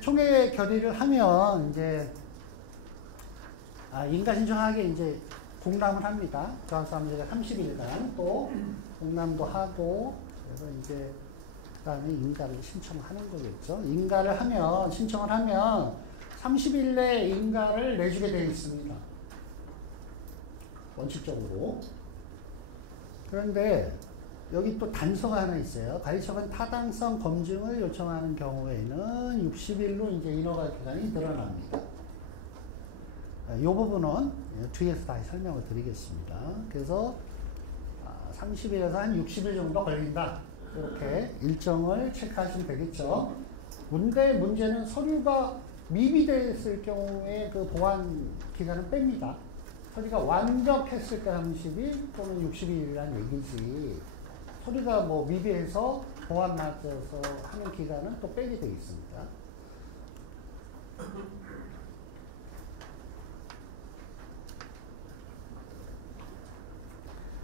총회 결의를 하면 이제 인가 신청하게 이제 공람을 합니다. 조합사무소가 30일간 또 공람도 하고 그래서 이제 그다음에 인가를 신청하는 거겠죠. 인가를 하면 신청을 하면 30일 내에 인가를 내주게 되어 있습니다. 원칙적으로. 그런데 여기 또 단서가 하나 있어요. 관리청은 타당성 검증을 요청하는 경우에는 60일로 이제 인허가 기간이 늘어납니다. 이 부분은 뒤에서 다시 설명을 드리겠습니다. 그래서 30일에서 한 60일 정도 걸린다. 이렇게 일정을 체크하시면 되겠죠. 근데 문제는 서류가 미비됐을 경우에 그 보완 기간은 뺍니다. 서류가 완벽했을 때 30일 또는 60일이라는 얘기지. 서류가 뭐 미비해서 보완 맞아서 하는 기간은 또 빼게 되어 있습니다.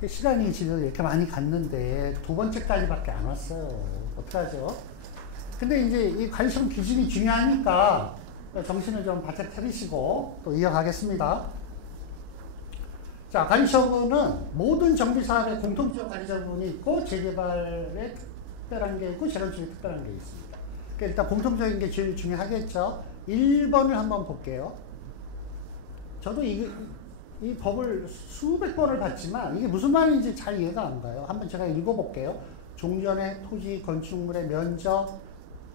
시간이 지금 이렇게 많이 갔는데 두 번째까지밖에 안 왔어요. 어떡하죠? 근데 이제 이 관리청 기준이 중요하니까 정신을 좀 바짝 차리시고 또 이어가겠습니다. 자, 관리처분은 모든 정비사업의 공통적 관리처분이 있고 재개발에 특별한 게 있고 재건축에 특별한 게 있습니다. 그러니까 일단 공통적인 게 제일 중요하겠죠. 1번을 한번 볼게요. 저도 이 법을 수백 번을 봤지만 이게 무슨 말인지 잘 이해가 안 가요. 한번 제가 읽어볼게요. 종전의 토지, 건축물의 면적,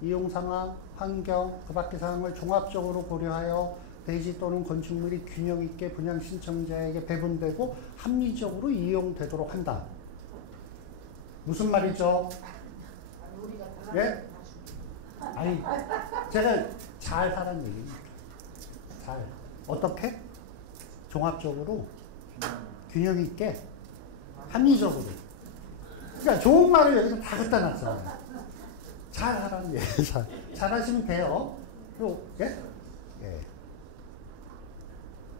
이용 상황, 환경, 그 밖의 사항을 종합적으로 고려하여 대지 또는 건축물이 균형 있게 분양 신청자에게 배분되고 합리적으로 이용되도록 한다. 무슨 말이죠? 예? 아니, 제가 잘 하라는 얘기입니다. 잘. 어떻게? 종합적으로, 균형 있게, 합리적으로. 그러니까 좋은 말을 여기서 다 갖다 놨어요. 잘 하라는 얘기. 잘 하시면 돼요. 그리고, 예? 예.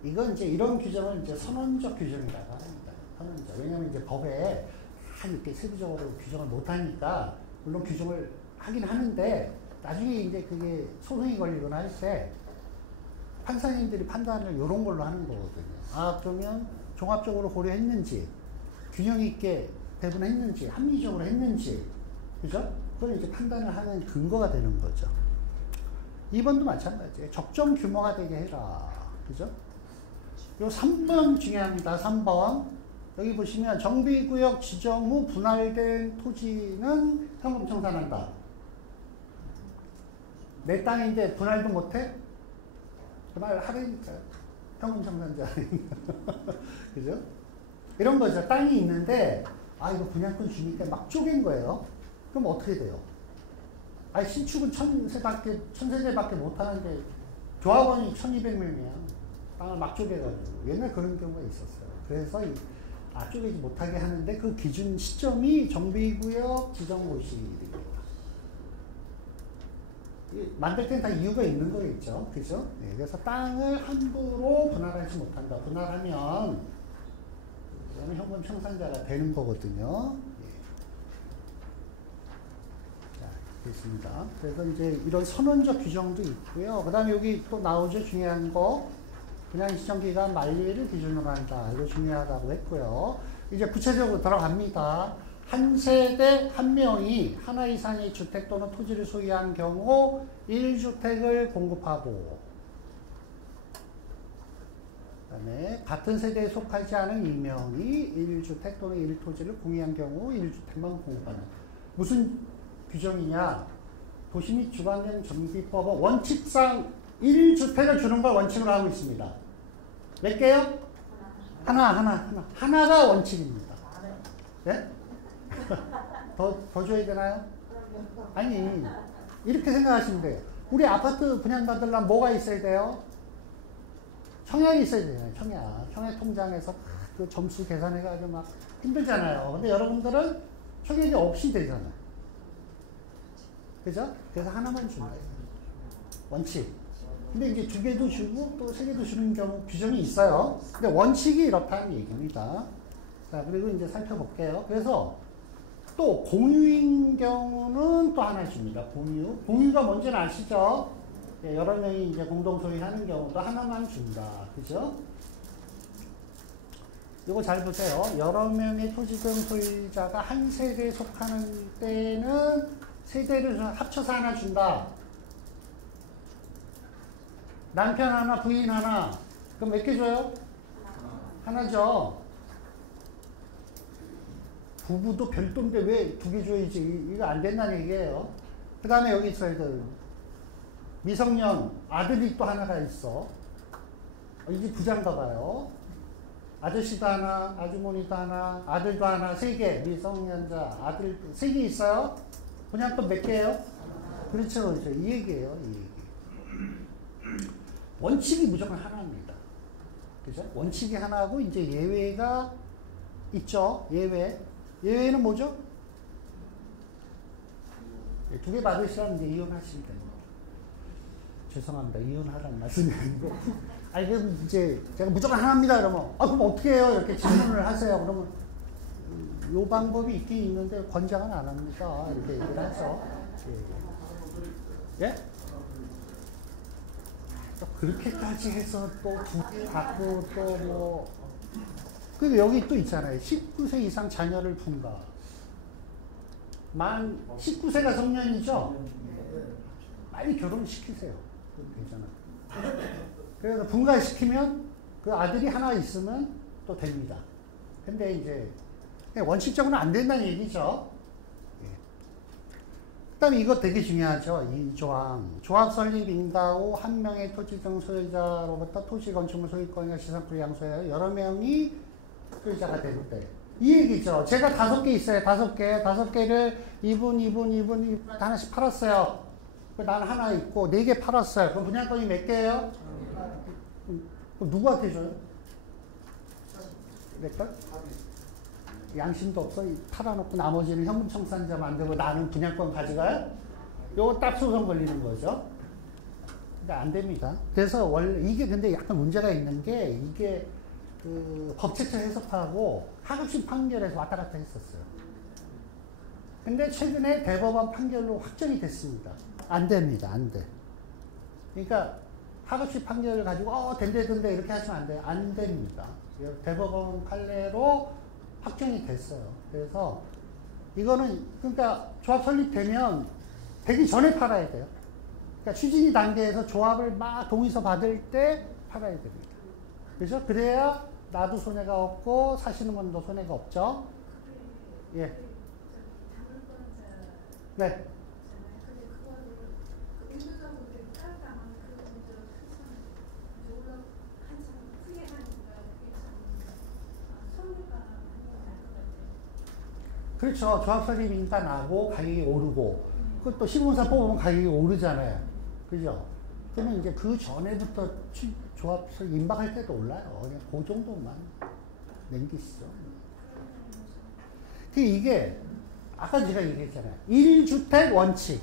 이건 이제 이런 규정을 이제 선언적 규정이라고 합니다. 선언적. 왜냐면 이제 법에 이렇게 세부적으로 규정을 못 하니까, 물론 규정을 하긴 하는데, 나중에 이제 그게 소송이 걸리거나 할 때, 판사님들이 판단을 이런 걸로 하는 거거든요. 그러면 종합적으로 고려했는지, 균형 있게 배분했는지, 합리적으로 했는지, 그죠? 그걸 이제 판단을 하는 근거가 되는 거죠. 2번도 마찬가지예요. 적정 규모가 되게 해라. 그죠? 요 3번 중요합니다. 3번. 여기 보시면 정비구역 지정 후 분할된 토지는 현금 청산한다. 내 땅인데 분할도 못해? 분할 하라니까요. 현금 청산자. 그죠? 이런 거죠. 땅이 있는데, 이거 분양권 주니까 막 쪼갠 거예요. 그럼 어떻게 돼요? 신축은 1000세대밖에 못 하는데, 조합원이 1200명이야. 땅을 막 쪼개가지고. 옛날 그런 경우가 있었어요. 그래서 쪼개지 못하게 하는데 그 기준 시점이 정비구역 지정고시입니다. 만들 때는 다 이유가 있는 거겠죠. 그죠? 네, 그래서 땅을 함부로 분할하지 못한다. 분할하면 그러면 현금 청산자가 되는 거거든요. 예. 자, 됐습니다. 그래서 이제 이런 선언적 규정도 있고요. 그 다음에 여기 또 나오죠. 중요한 거. 분양 시정기간 만료일을 기준으로 한다. 이거 중요하다고 했고요. 이제 구체적으로 들어갑니다. 한 세대 한 명이 하나 이상의 주택 또는 토지를 소유한 경우 1주택을 공급하고, 그 다음에 같은 세대에 속하지 않은 2명이 1주택 또는 1토지를 공유한 경우 1주택만 공급하는. 무슨 규정이냐? 도시 및 주관적 정비법은 원칙상 1주택을 주는 걸 원칙으로 하고 있습니다. 몇 개요? 하나가 원칙입니다. 예? 더 줘야 되나요? 아니, 이렇게 생각하시면 돼요. 우리 아파트 분양받으려면 뭐가 있어야 돼요? 청약이 있어야 돼요. 청약 통장에서 그 점수 계산해가지고 막 힘들잖아요. 근데 여러분들은 청약이 없이 되잖아요. 그죠? 그래서 하나만 주는 거예요. 원칙. 근데 이제 2개도 주고 또 3개도 주는 경우 규정이 있어요. 근데 원칙이 이렇다는 얘기입니다. 자, 그리고 이제 살펴볼게요. 그래서 또 공유인 경우는 또 하나 줍니다. 공유가 뭔지는 아시죠? 예, 여러 명이 이제 공동 소유하는 경우도 하나만 준다. 그죠? 이거 잘 보세요. 여러 명의 토지등 소유자가 한 세대에 속하는 때는 세대를 합쳐서 하나 준다. 남편 하나, 부인 하나. 그럼 몇 개 줘요? 하나죠. 부부도 별도인데 왜 2개 줘야지? 이거 안 된다는 얘기예요. 그 다음에 여기 있어요. 미성년 아들이 또 하나가 있어. 이게 부자인가 봐요. 아저씨도 하나, 아주머니도 하나, 아들도 하나, 3개. 미성년자 아들 3개 있어요. 그냥 또 몇 개예요? 그렇죠, 그렇죠. 이 얘기예요, 이 얘기. 원칙이 무조건 하나입니다. 그죠? 원칙이 하나고 이제 예외가 있죠. 예외는 뭐죠? 2개 받으시라면 이제 이혼하시면 됩니다. 죄송합니다. 이혼하라는 말씀이 아니고. 아니, 그럼 이제 제가 무조건 하나입니다. 그러면, 그럼 어떻게 해요? 이렇게 질문을 하세요. 그러면, 요 방법이 있긴 있는데, 권장은 안 합니다. 이렇게 얘기를 하죠. 예? 또 그렇게까지 해서 또 2개 받고 또 뭐. 그리고 여기 또 있잖아요. 19세 이상 자녀를 분가. 만 19세가 성년이죠? 빨리 결혼시키세요. 되잖아. 그래서 분가시키면 그 아들이 하나 있으면 또 됩니다. 근데 이제 원칙적으로는 안 된다는 얘기죠. 예. 그 다음에 이거 되게 중요하죠. 이 조항. 조합 설립 인가 후 한 명의 토지 등 소유자로부터 토지 건축물 소유권이나 시상권 양소하여 여러 명이 소유자가 될 때. 이 얘기죠. 제가 5개 있어요. 5개. 5개를 이분 하나씩 팔았어요. 나는 하나 있고 4개 팔았어요. 그럼 분양권이 몇 개예요? 그럼 누구한테 줘요? 내 걸? 양심도 없어. 팔아놓고 나머지는 현금 청산자 만들고 나는 분양권 가져가요? 요거 딱 소송 걸리는 거죠. 근데 안 됩니다. 그래서 원래 이게 근데 약간 문제가 있는 게 이게 그 법제처 해석하고 하급심 판결에서 왔다 갔다 했었어요. 근데 최근에 대법원 판결로 확정이 됐습니다. 안 됩니다. 안 돼. 그러니까 하급심 판결을 가지고 된대 이렇게 하시면 안 돼요. 안 됩니다. 대법원 판례로 확정이 됐어요. 그래서 이거는 그러니까 조합 설립되면 되기 전에 팔아야 돼요. 그러니까 추진이 단계에서 조합을 막 동의서 받을 때 팔아야 됩니다. 그래서 그래야 나도 손해가 없고 사시는 분도 손해가 없죠. 예. 네. 그렇죠. 조합 설립이니까 나고 가격이 오르고 그것도 시공사 뽑으면 가격이 오르잖아요. 그죠? 그러면 이제 그 전에부터 조합서 임박할 때도 올라요. 그냥 그 정도만 남기시죠. 이게 아까 제가 얘기했잖아요. 1주택 원칙.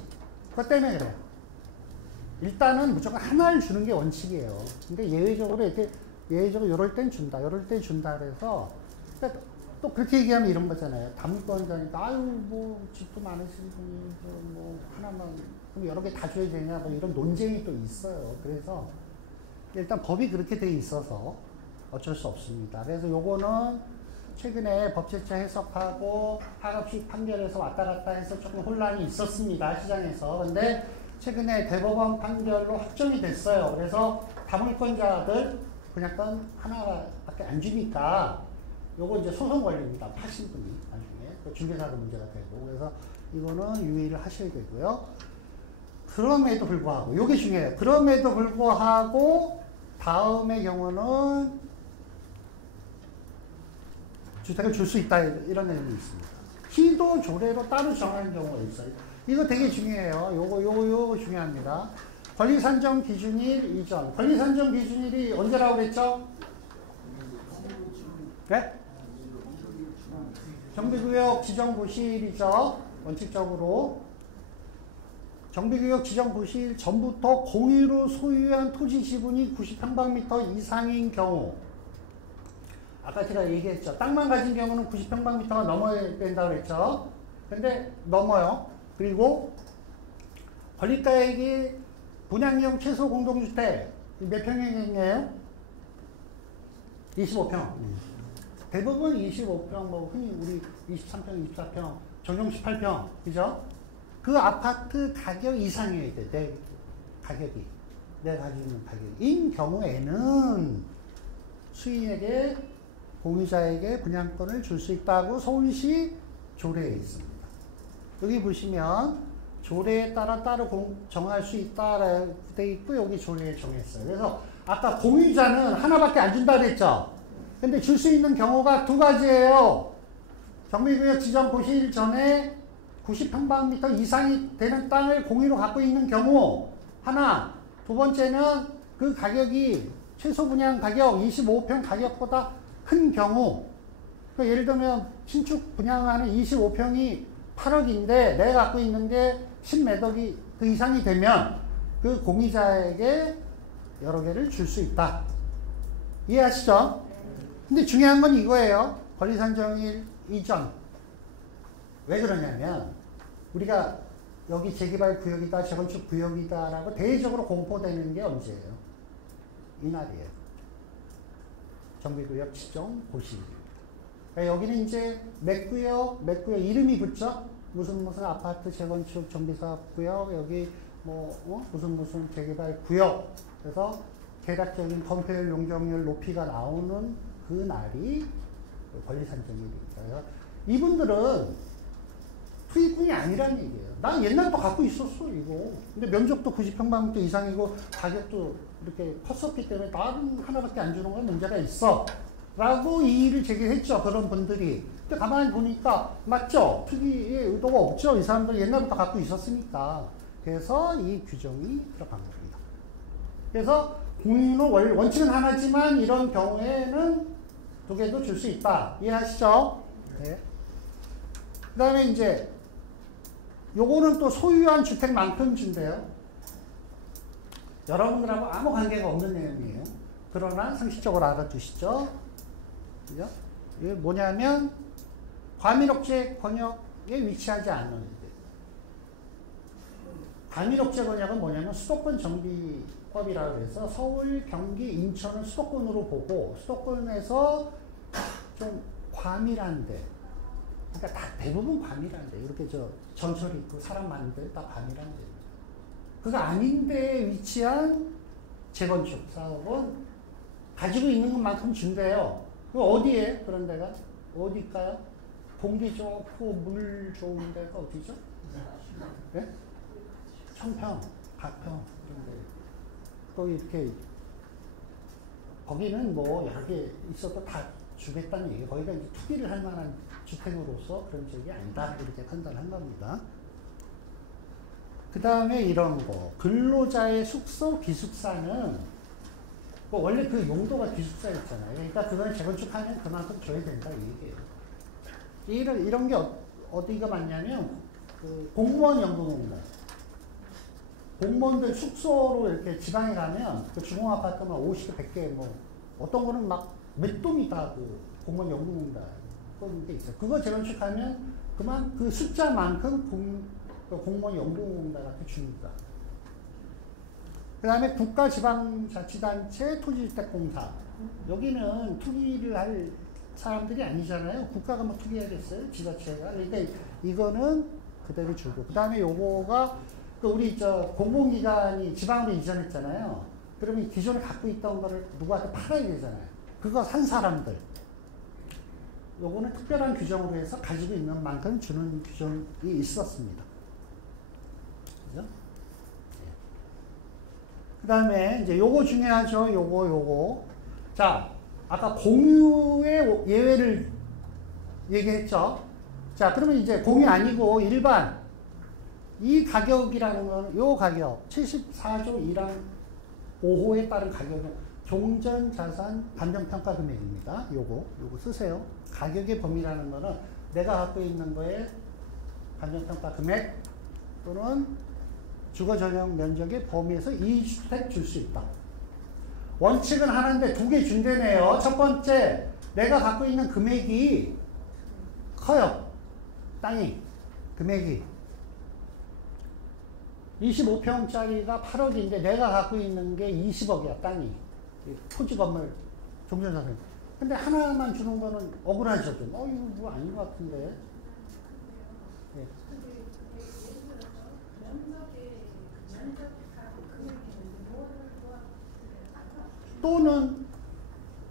그것 때문에 그래요. 일단은 무조건 하나를 주는 게 원칙이에요. 근데 예외적으로 이렇게 예외적으로 이럴 땐 준다, 이럴 때 준다 그래서 그러니까 또 그렇게 얘기하면 이런 거잖아요. 다물권자니까 아유 뭐 집도 많으신 분이 뭐 하나만 그럼 여러 개 다 줘야 되냐 뭐 이런 논쟁이 또 있어요. 그래서 일단 법이 그렇게 돼 있어서 어쩔 수 없습니다. 그래서 요거는 최근에 법제처 해석하고 하급식 판결에서 왔다 갔다 해서 조금 혼란이 있었습니다. 시장에서. 근데 최근에 대법원 판결로 확정이 됐어요. 그래서 다물권자들 그냥 하나밖에 안 주니까 요거 이제 소송 걸립니다. 파신 분이 나중에 그 중개사도 문제가 되고 그래서 이거는 유의를 하셔야 되고요. 그럼에도 불구하고 요게 중요해요. 그럼에도 불구하고 다음의 경우는 주택을 줄 수 있다 이런 내용이 있습니다. 시도 조례로 따로 정하는 경우가 있어요. 이거 되게 중요해요. 요거 중요합니다. 권리산정 기준일 이전. 권리산정 기준일이 언제라고 그랬죠? 네? 정비구역 지정 고시일이죠. 원칙적으로. 정비구역 지정 고시일 전부터 공유로 소유한 토지 지분이 90평방미터 이상인 경우. 아까 제가 얘기했죠. 땅만 가진 경우는 90평방미터가 넘어야 된다고 그랬죠. 근데 넘어요. 그리고 권리가액이 분양형 최소 공동주택 몇 평이에요? 25평. 대부분 25평, 뭐 흔히 우리 23평, 24평, 전용 18평, 그죠? 그 아파트 가격 이상이어야 돼. 내 가격이. 내가 가지고 있는 가격인 경우에는 수인에게 공유자에게 분양권을 줄 수 있다고 서울시 조례에 있습니다. 여기 보시면 조례에 따라 따로 정할 수 있다라고 되어 있고 여기 조례에 정했어요. 그래서 아까 공유자는 하나밖에 안 준다 그랬죠. 근데 줄 수 있는 경우가 두 가지예요. 정비구역 지정 고시일 전에 90평방미터 이상이 되는 땅을 공유로 갖고 있는 경우 하나, 두 번째는 그 가격이 최소 분양 가격 25평 가격보다 큰 경우 그러니까 예를 들면 신축 분양하는 25평이 8억인데 내가 갖고 있는 게 10몇 억이 그 이상이 되면 그 공유자에게 여러 개를 줄 수 있다. 이해하시죠? 근데 중요한 건 이거예요. 권리산정일 이전. 왜 그러냐면 우리가 여기 재개발 구역이다, 재건축 구역이다라고 대외적으로 공포되는 게 언제예요? 이날이에요. 정비구역 지정 고시일입니다. 그러니까 여기는 이제 몇 구역 이름이 붙죠? 무슨 아파트 재건축 정비사업구역, 여기 무슨 재개발 구역. 그래서 계략적인 건폐율, 용적률 높이가 나오는 그 날이 권리산정일입니다. 이분들은 투입군이 아니란 얘기예요. 난 옛날부터 갖고 있었어, 이거. 근데 면적도 90평방미터 이상이고 가격도 이렇게 컸었기 때문에 나는 하나밖에 안 주는 건 문제가 있어. 라고 이의를 제기했죠, 그런 분들이. 근데 가만히 보니까, 맞죠? 투기의 의도가 없죠. 이 사람들 옛날부터 갖고 있었으니까. 그래서 이 규정이 들어간 겁니다. 그래서 공유는 원칙은 하나지만 이런 경우에는 두 개도 줄 수 있다. 이해하시죠? 네. 그 다음에 이제 요거는 또 소유한 주택만큼 준대요. 여러분들하고 아무 관계가 없는 내용이에요. 그러나 상식적으로 알아두시죠. 그죠? 이게 뭐냐면 과밀억제 권역에 위치하지 않는 과밀억제 권역은 뭐냐면 수도권 정비법이라고 해서 서울, 경기, 인천은 수도권으로 보고 수도권에서 좀 과밀한데 그러니까 다 대부분 과밀한데 이렇게 전철이 있고 사람 많은 데 다 과밀한데 그거 아닌데 위치한 재건축 사업은 가지고 있는 것만큼 준대요. 그 어디에 그런 데가? 어디일까요? 공기 좋고 물 좋은 데가 어디죠? 네? 청평, 가평 이런 데. 또 이렇게 거기는 뭐 여러 개 있어도 다 주겠다는 얘기. 거기가 이제 투기를 할 만한 주택으로서 그런 지역이 아니다 이렇게 판단한 겁니다. 그 다음에 이런 거. 근로자의 숙소, 기숙사는 뭐 원래 그 용도가 기숙사였잖아요. 그러니까 그건 재건축하면 그만큼 줘야 된다 이 얘기예요. 이런 게 어디가 많냐면 그 공무원 연금공단. 공무원들 숙소로 이렇게 지방에 가면 그 주공아파트만 50개, 100개 뭐 어떤 거는 막 몇 동이 다 그 공무원 연금공단 그런 게 있어요. 그거 재건축하면 그만 그 숫자만큼 공무원 연금공단한테 줍니다. 그 다음에 국가지방자치단체 토지주택공사. 여기는 투기를 할 사람들이 아니잖아요. 국가가 뭐 투기하겠어요? 지자체가. 그러니까 이거는 그대로 주고. 그 다음에 요거가 우리 공공기관이 지방으로 이전했잖아요. 그러면 기존에 갖고 있던 거를 누구한테 팔아야 되잖아요. 그거 산 사람들. 요거는 특별한 규정으로 해서 가지고 있는 만큼 주는 규정이 있었습니다. 그죠? 그 다음에 이제 요거 중요하죠. 요거. 자, 아까 공유의 예외를 얘기했죠. 자, 그러면 이제 공유 아니고 일반 이 가격이라는 건 요 가격 74조 1항 5호에 따른 가격은 종전자산 반영평가 금액입니다. 요거 쓰세요. 가격의 범위라는 거는 내가 갖고 있는 거에 반영평가 금액 또는 주거 전용 면적의 범위에서 2주택 줄 수 있다. 원칙은 하나인데 두 개 준대네요. 첫 번째, 내가 갖고 있는 금액이 커요. 땅이 금액이 25평짜리가 8억인데 내가 갖고 있는 게 20억이야. 땅이 토지 건물 종전자산. 근데 하나만 주는 거는 억울하죠. 좀. 이거 뭐 아닌 것 같은데. 네. 또는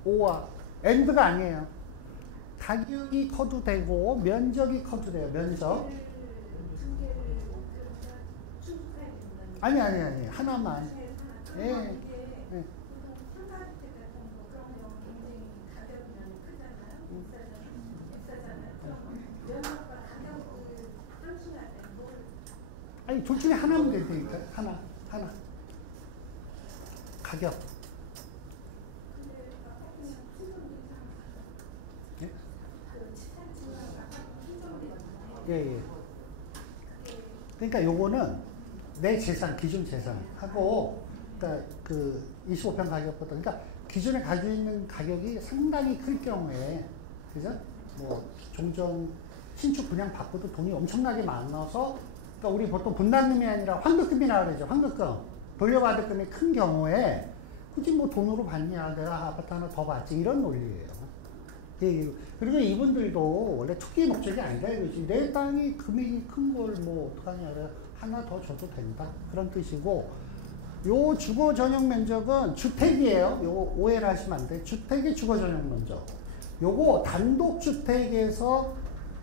오와 엔드가 아니에요. 가격이 커도 되고 면적이 커도 돼요. 면적. 아니 하나만. 예. 예. 아니 둘 중에 하나면 된다니까. 하나. 가격. 예? 예. 그러니까 요거는 내 재산, 기준 재산하고, 그러니까 그 25평 가격보다, 그러니까 기존에 가지고 있는 가격이 상당히 클 경우에, 그죠? 뭐, 종전, 신축 분양 받고도 돈이 엄청나게 많아서, 그러니까 우리 보통 분담금이 아니라 환급금이라고 그러죠. 환급금. 돌려받을 금이 큰 경우에, 굳이 뭐 돈으로 받냐, 내가 아파트 하나 더 받지, 이런 논리예요. 그리고 이분들도 원래 투기 목적이 아니다 이거지. 내 땅이 금액이 큰 걸 뭐 어떡하냐, 하나 더 줘도 된다. 그런 뜻이고, 요 주거 전용 면적은 주택이에요. 요거 오해를 하시면 안 돼. 주택이 주거 전용 면적. 요거 단독주택에서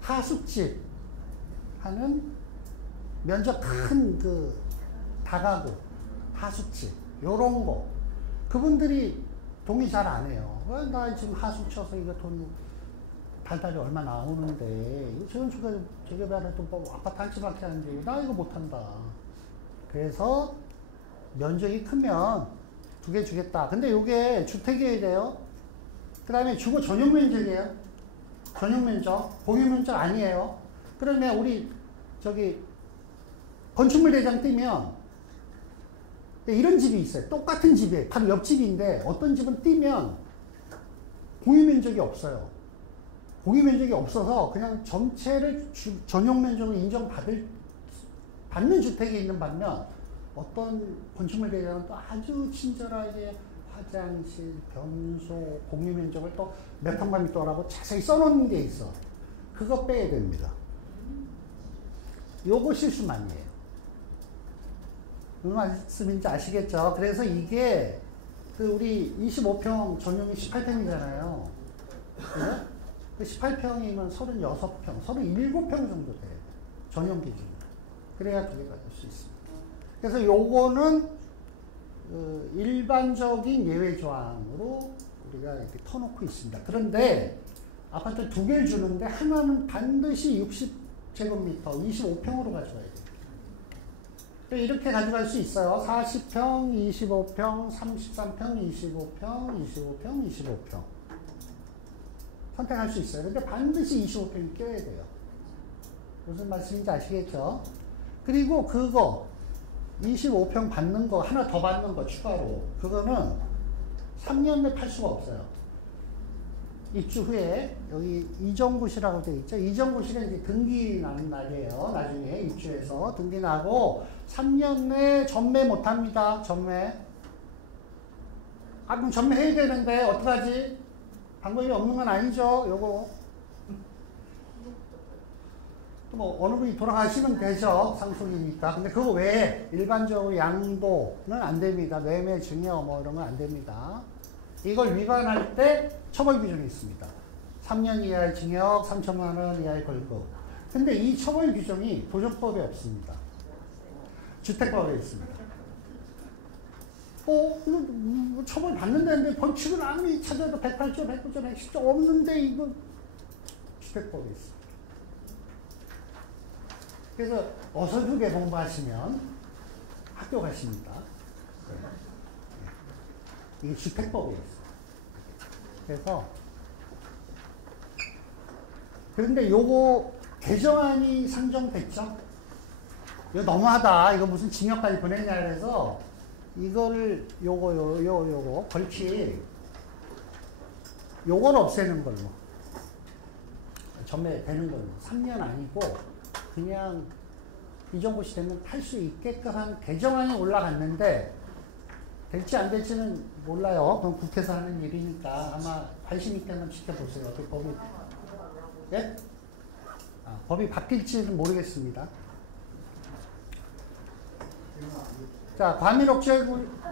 하숙집 하는 면적 큰 그 다가구, 하숙집, 요런 거. 그분들이 동의 잘 안 해요. 나 지금 하숙 쳐서 이거 돈 달달이 얼마 나오는데, 재건축가 재개발해도 뭐 아파트 한 채밖에 안 돼. 나 이거 못한다. 그래서 면적이 크면 두 개 주겠다. 근데 요게 주택이어야 돼요. 그 다음에 주거 전용 면적이에요. 전용 면적. 공유 면적 아니에요. 그러면 우리 건축물 대장 띄면 이런 집이 있어요. 똑같은 집이에요. 바로 옆집인데 어떤 집은 띄면 공유 면적이 없어요. 공유 면적이 없어서 그냥 전체를 전용 면적으로 받는 주택이 있는 반면 어떤 건축물 대장은 또 아주 친절하게 화장실, 변소, 공유 면적을 또 몇 평방미터라고 자세히 써놓는 게 있어. 그거 빼야 됩니다. 요거 실수만이에요. 무슨 말씀인지 아시겠죠? 그래서 이게 우리 25평 전용이 18평이잖아요. 그죠? 18평이면 36평, 37평 정도 돼요. 전용 기준. 그래야 두 개 가질 수 있습니다. 그래서 요거는 일반적인 예외 조항으로 우리가 이렇게 터놓고 있습니다. 그런데 아파트 두 개를 주는데 하나는 반드시 60제곱미터, 25평으로 가져와야 돼요. 이렇게 가져갈 수 있어요. 40평, 25평, 33평, 25평, 25평, 25평. 선택할 수 있어요. 근데 반드시 25평이 껴야 돼요. 무슨 말씀인지 아시겠죠? 그리고 그거 25평 받는 거 하나 더 받는 거 추가로 그거는 3년 내 팔 수가 없어요. 입주 후에 여기 이정구시라고 되어 있죠. 이정구시는 이제 등기 나는 날이에요. 나중에 입주해서 등기 나고 3년 내 전매 못 합니다. 전매. 그럼 전매해야 되는데 어떡하지? 방법이 없는 건 아니죠. 요거. 뭐 어느 분이 돌아가시면 되죠. 상속이니까. 근데 그거 외에 일반적으로 양도는 안 됩니다. 매매 증여 뭐 이런 건 안 됩니다. 이걸 위반할 때 처벌 규정이 있습니다. 3년 이하의 징역, 3천만 원 이하의 벌금. 근데 이 처벌 규정이 도정법에 없습니다. 주택법에 있습니다. 이거 처벌 받는다는데 벌칙을 아무리 찾아도 108조, 109조, 110조 없는데 이거 주택법에 있습니다. 그래서 어설프게 공부하시면 학교 가십니다. 이게 주택법에 있어요. 그래서 그런데 요거 개정안이 상정됐죠? 이거 너무하다. 이거 무슨 징역까지 보냈냐 그래서 이거를 요거 벌칙 요걸 없애는 걸로 전매되는 걸로 3년 아니고 그냥 이 정도 시되면 탈 수 있게끔 한 개정안이 올라갔는데 될지 안 될지는 몰라요. 그럼 국회에서 하는 일이니까 아마 관심 있게 한번 지켜보세요. 그 법이 예? 법이 바뀔지는 모르겠습니다. 자, 과밀 억제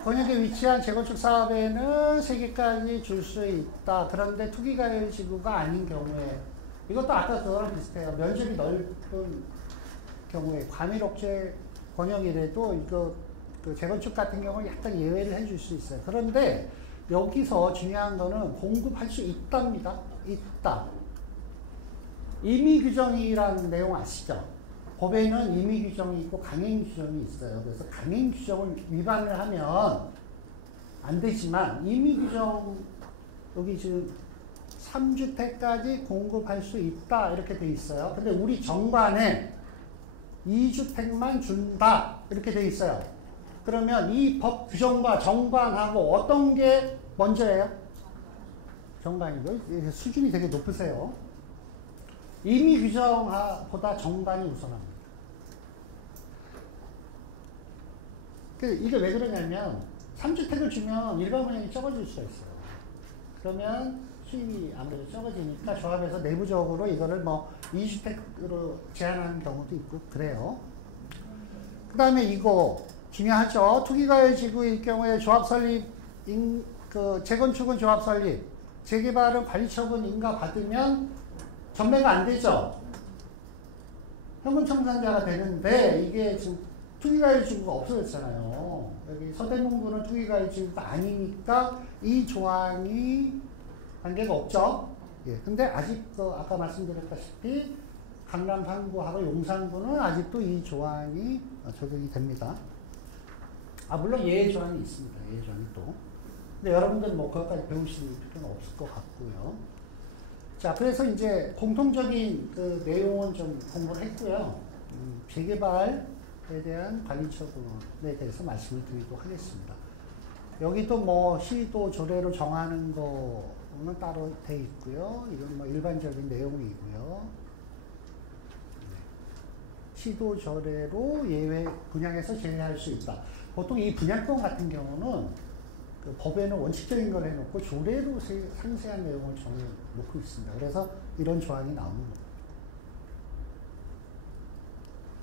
권역에 위치한 재건축 사업에는 3개까지 줄 수 있다. 그런데 투기과열 지구가 아닌 경우에 이것도 아까 그거랑 비슷해요. 면적이 넓은 경우에 과밀 억제 권역이라도 이거 그 재건축 같은 경우는 약간 예외를 해줄 수 있어요. 그런데 여기서 중요한 거는 공급할 수 있답니다. 있다. 임의 규정이라는 내용 아시죠? 법에는 임의 규정이 있고 강행 규정이 있어요. 그래서 강행 규정을 위반을 하면 안 되지만 임의 규정 여기 지금 3주택까지 공급할 수 있다 이렇게 돼 있어요. 근데 우리 정관에 2주택만 준다 이렇게 돼 있어요. 그러면 이 법 규정과 정관하고 어떤 게 먼저예요? 정관이고요. 수준이 되게 높으세요. 임의 규정보다 정관이 우선합니다. 이게 왜 그러냐면 3주택을 주면 일반 분양이 적어질 수가 있어요. 그러면 수입이 아무래도 적어지니까 조합에서 내부적으로 이거를 뭐 2주택으로 제한하는 경우도 있고 그래요. 그 다음에 이거 중요하죠. 투기과열 지구일 경우에 조합 설립, 재건축은 조합 설립, 재개발은 관리처분 인가 받으면 전매가 안 되죠. 현금 청산자가 되는데 이게 지금 투기과열 지구가 없어졌잖아요. 여기 서대문구는 투기과열 지구가 아니니까 이 조항이 관계가 없죠. 예. 근데 아직도 아까 말씀드렸다시피 강남 상구하고 용산구는 아직도 이 조항이 적용이 됩니다. 물론 예외 조항이 있습니다. 예외 조항이 또. 근데 여러분들 뭐 그것까지 배우실 필요는 없을 것 같고요. 자, 그래서 이제 공통적인 그 내용은 좀 공부를 했고요. 재개발에 대한 관리 처분에 대해서 말씀을 드리도록 하겠습니다. 여기도 뭐 시도 조례로 정하는 거는 따로 돼 있고요. 이건 뭐 일반적인 내용이고요. 시도 조례로 예외 분양에서 제외할 수 있다. 보통 이 분양권 같은 경우는 그 법에는 원칙적인 걸 해놓고 조례로 상세한 내용을 정해놓고 있습니다. 그래서 이런 조항이 나오는 겁니다.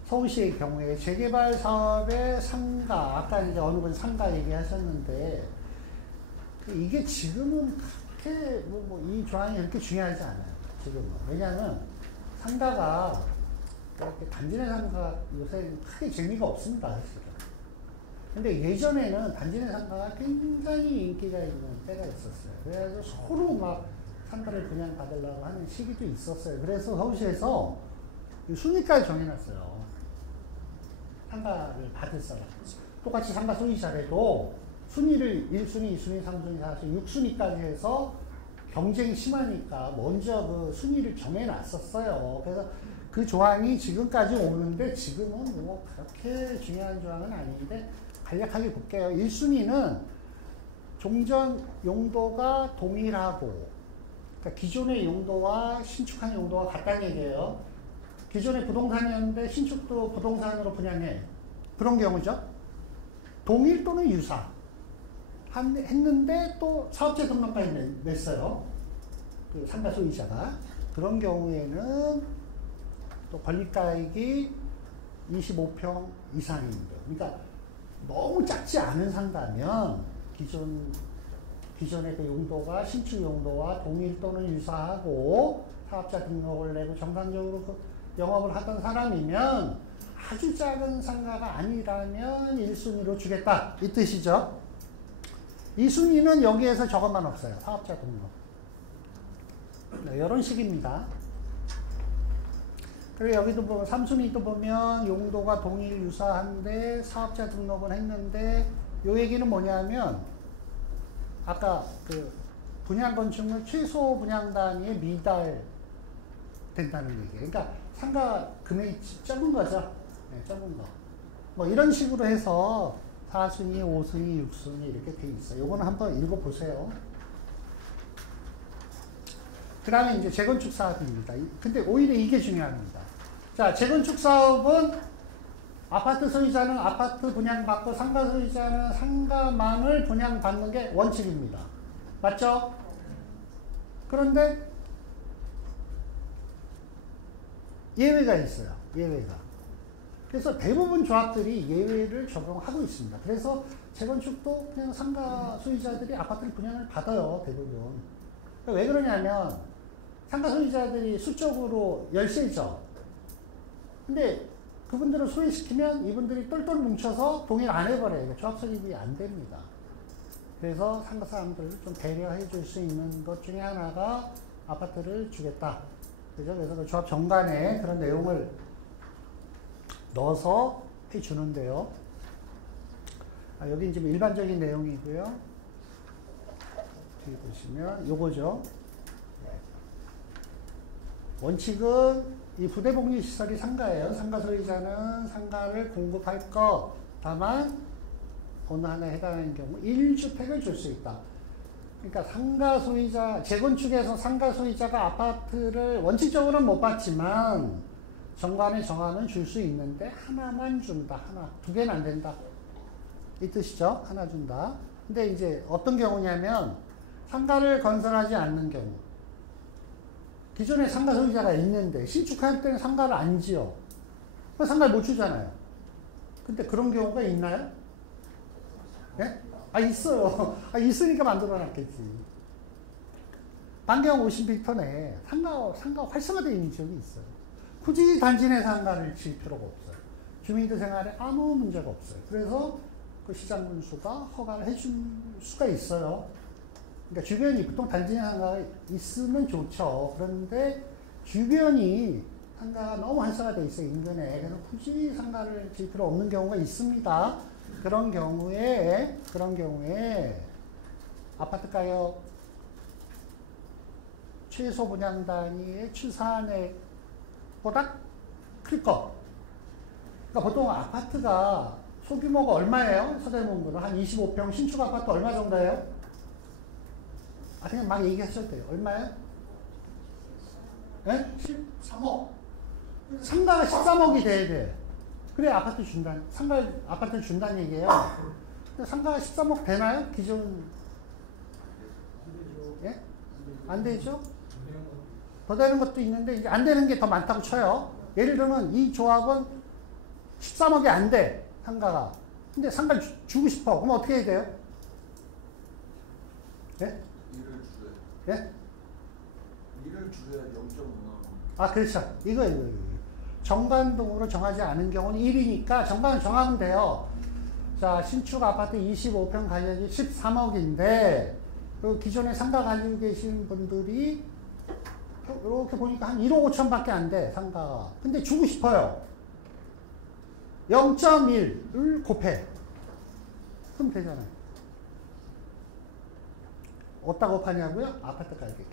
서울시의 경우에 재개발 사업의 상가, 아까 이제 어느 분 상가 얘기하셨는데 이게 지금은 그렇게 이 조항이 그렇게 중요하지 않아요. 지금은. 왜냐하면 상가가 이렇게 단지 내 상가 요새 크게 재미가 없습니다. 사실은. 근데 예전에는 단지 내 상가가 굉장히 인기가 있는 때가 있었어요. 그래서 서로 막 상가를 분양받으려고 하는 시기도 있었어요. 그래서 서울시에서 순위까지 정해놨어요. 상가를 받을 사람. 똑같이 상가 소유자래도 순위를 1순위, 2순위, 3순위, 4순위, 6순위까지 해서 경쟁이 심하니까 먼저 그 순위를 정해놨었어요. 그래서 그 조항이 지금까지 오는데 지금은 뭐 그렇게 중요한 조항은 아닌데 간략하게 볼게요. 1순위는 종전 용도가 동일하고 그러니까 기존의 용도와 신축한 용도가 같다는 얘기예요. 기존의 부동산이었는데 신축도 부동산으로 분양해. 그런 경우죠. 동일 또는 유사. 했는데 또 사업자 등록까지 냈어요. 그 상가 소유자가. 그런 경우에는 또 권리가액이 25평 이상입니다. 그러니까 너무 작지 않은 상가면 기존의 그 용도가 신축 용도와 동일 또는 유사하고 사업자 등록을 내고 정상적으로 그 영업을 하던 사람이면 아주 작은 상가가 아니라면 1순위로 주겠다. 이 뜻이죠. 2순위는 여기에서 저것만 없어요. 사업자 등록. 네, 이런 식입니다. 그리고 여기도 보면 3순위도 보면 용도가 동일 유사한데 사업자 등록은 했는데 요 얘기는 뭐냐면 아까 그 분양 건축물 최소 분양 단위에 미달된다는 얘기예요. 그러니까 상가 금액이 적은 거죠. 네, 적은 거. 뭐 이런 식으로 해서 4순위, 5순위, 6순위 이렇게 돼 있어요. 요거는 한번 읽어보세요. 그 다음에 이제 재건축 사업입니다. 근데 오히려 이게 중요합니다. 자, 재건축 사업은 아파트 소유자는 아파트 분양받고 상가 소유자는 상가만을 분양받는 게 원칙입니다. 맞죠? 그런데 예외가 있어요. 예외가. 그래서 대부분 조합들이 예외를 적용하고 있습니다. 그래서 재건축도 그냥 상가 소유자들이 아파트를 분양을 받아요. 대부분. 왜 그러냐면 상가 소유자들이 수적으로 열세죠. 근데 그분들을 소외시키면 이분들이 똘똘 뭉쳐서 동일 안 해버려요. 조합 설립이 안 됩니다. 그래서 상가 사람들을 좀 배려해 줄 수 있는 것 중에 하나가 아파트를 주겠다. 그죠? 그래서 그 조합 정관에 그런 내용을 넣어서 해 주는데요. 여기 지금 일반적인 내용이고요. 뒤에 보시면 요거죠. 원칙은 이 부대복리시설이 상가예요. 상가 소유자는 상가를 공급할 것. 다만 어느 하나에 해당하는 경우 1주택을 줄 수 있다. 그러니까 상가 소유자, 재건축에서 상가 소유자가 아파트를 원칙적으로는 못 받지만 정관에 정하면 줄 수 있는데 하나만 준다. 하나. 두 개는 안 된다. 이 뜻이죠. 하나 준다. 근데 이제 어떤 경우냐면 상가를 건설하지 않는 경우. 기존에 상가 소유자가 있는데 신축할 때는 상가를 안 지어. 상가를 못 주잖아요. 근데 그런 경우가 있나요? 예? 있어요. 있으니까 만들어 놨겠지. 반경 50m 내에 상가 활성화되어 있는 지역이 있어요. 굳이 단지 내 상가를 질 필요가 없어요. 주민들 생활에 아무 문제가 없어요. 그래서 그 시장 군수가 허가를 해줄 수가 있어요. 그러니까 주변이 보통 단지 내 상가가 있으면 좋죠. 그런데 주변이 상가가 너무 활성화되어 있어요. 인근에. 그래서 굳이 상가를 질 필요 없는 경우가 있습니다. 그런 경우에 아파트 가격 최소 분양 단위의 추산액보다 클 것. 그러니까 보통 아파트가 소규모가 얼마예요? 서대문구는 한 25평 신축 아파트 얼마 정도예요? 그냥 막 얘기하셔도 돼요. 얼마예요? 네? 13억. 상가가 13억이 돼야 돼. 그래 아파트 아파트를 준다는 얘기예요. 상가가 13억 되나요? 기존 예? 안 되죠? 더 되는 것도 있는데 이제 안 되는 게 더 많다고 쳐요. 예를 들면 이 조합은 13억이 안 돼. 상가가. 근데 상가를 주고 싶어. 그럼 어떻게 해야 돼요? 예? 예? 일을 줄여야 0.5나. 그렇죠. 이거. 정관동으로 정하지 않은 경우는 1이니까 정관을 정하면 돼요. 자, 신축 아파트 25평 가격이 13억인데, 그 기존에 상가 가지고 계신 분들이 이렇게 보니까 한 1억 5천 밖에 안 돼, 상가가. 근데 주고 싶어요. 0.1을 곱해. 그럼 되잖아요. 어디다 곱하냐고요? 아파트 가격에.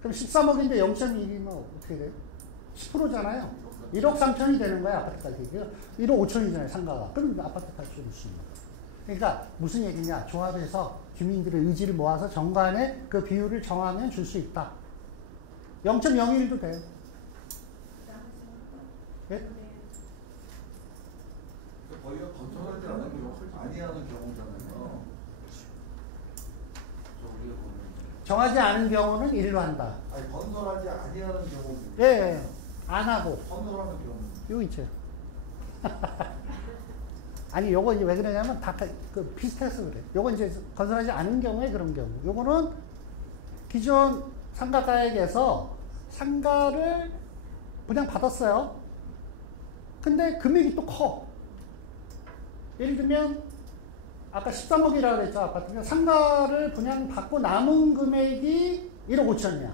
그럼 13억인데 0.1이면 어떻게 돼요? 10%잖아요. 1억 3천이 되는 거야, 아파트 가격이. 1억 5천이잖아요, 상가가. 그럼 아파트 값이 줄 수 있는 거예요. 그러니까 무슨 얘기냐? 조합에서 주민들의 의지를 모아서 정관에 그 비율을 정하면 줄 수 있다. 0.01도 돼요. 예? 거기가 건설하지 않은 경우, 많이 하는 경우잖아요. 저기에 보면. 정하지 않은 경우는 1로 한다. 아니, 건설하지 아니하는 경우. 예, 예. 안 하고. 건설하는 경우. 요 있죠. 아니, 요거 이제 왜 그러냐면 다 그 비슷해서 그래. 요거 이제 건설하지 않은 경우에 그런 경우. 요거는 기존 상가가액에서 상가를 분양받았어요. 근데 금액이 또 커. 예를 들면 아까 13억이라고 그랬죠, 아파트가. 상가를 분양받고 남은 금액이 1억 5천이야.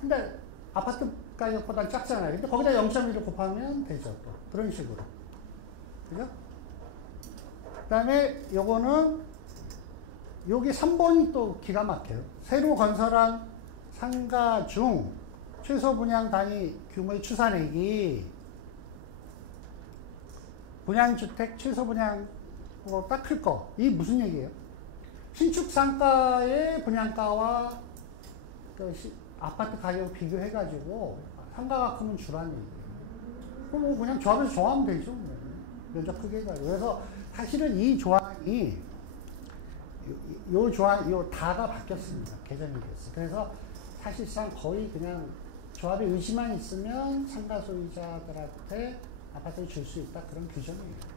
근데 아파트 가격보다 작잖아요. 근데 거기다 0.1을 곱하면 되죠, 또. 그런 식으로. 그죠? 그 다음에 요거는, 여기 3번이 또 기가 막혀요. 새로 건설한 상가 중 최소 분양 단위 규모의 추산액이 분양주택 최소 분양 딱 클 거. 이게 무슨 얘기예요? 신축 상가의 분양가와 그 아파트 가격 비교해가지고 상가가 크면 주라는 얘기예요. 그럼 뭐 그냥 조합에서 정하면 되죠. 면적 크게 해가지고. 그래서 사실은 이 조항이 요 조항, 요 다가 바뀌었습니다. 개정이 됐어요. 그래서 사실상 거의 그냥 조합의 의지만 있으면 상가 소유자들한테 아파트를 줄 수 있다. 그런 규정이에요.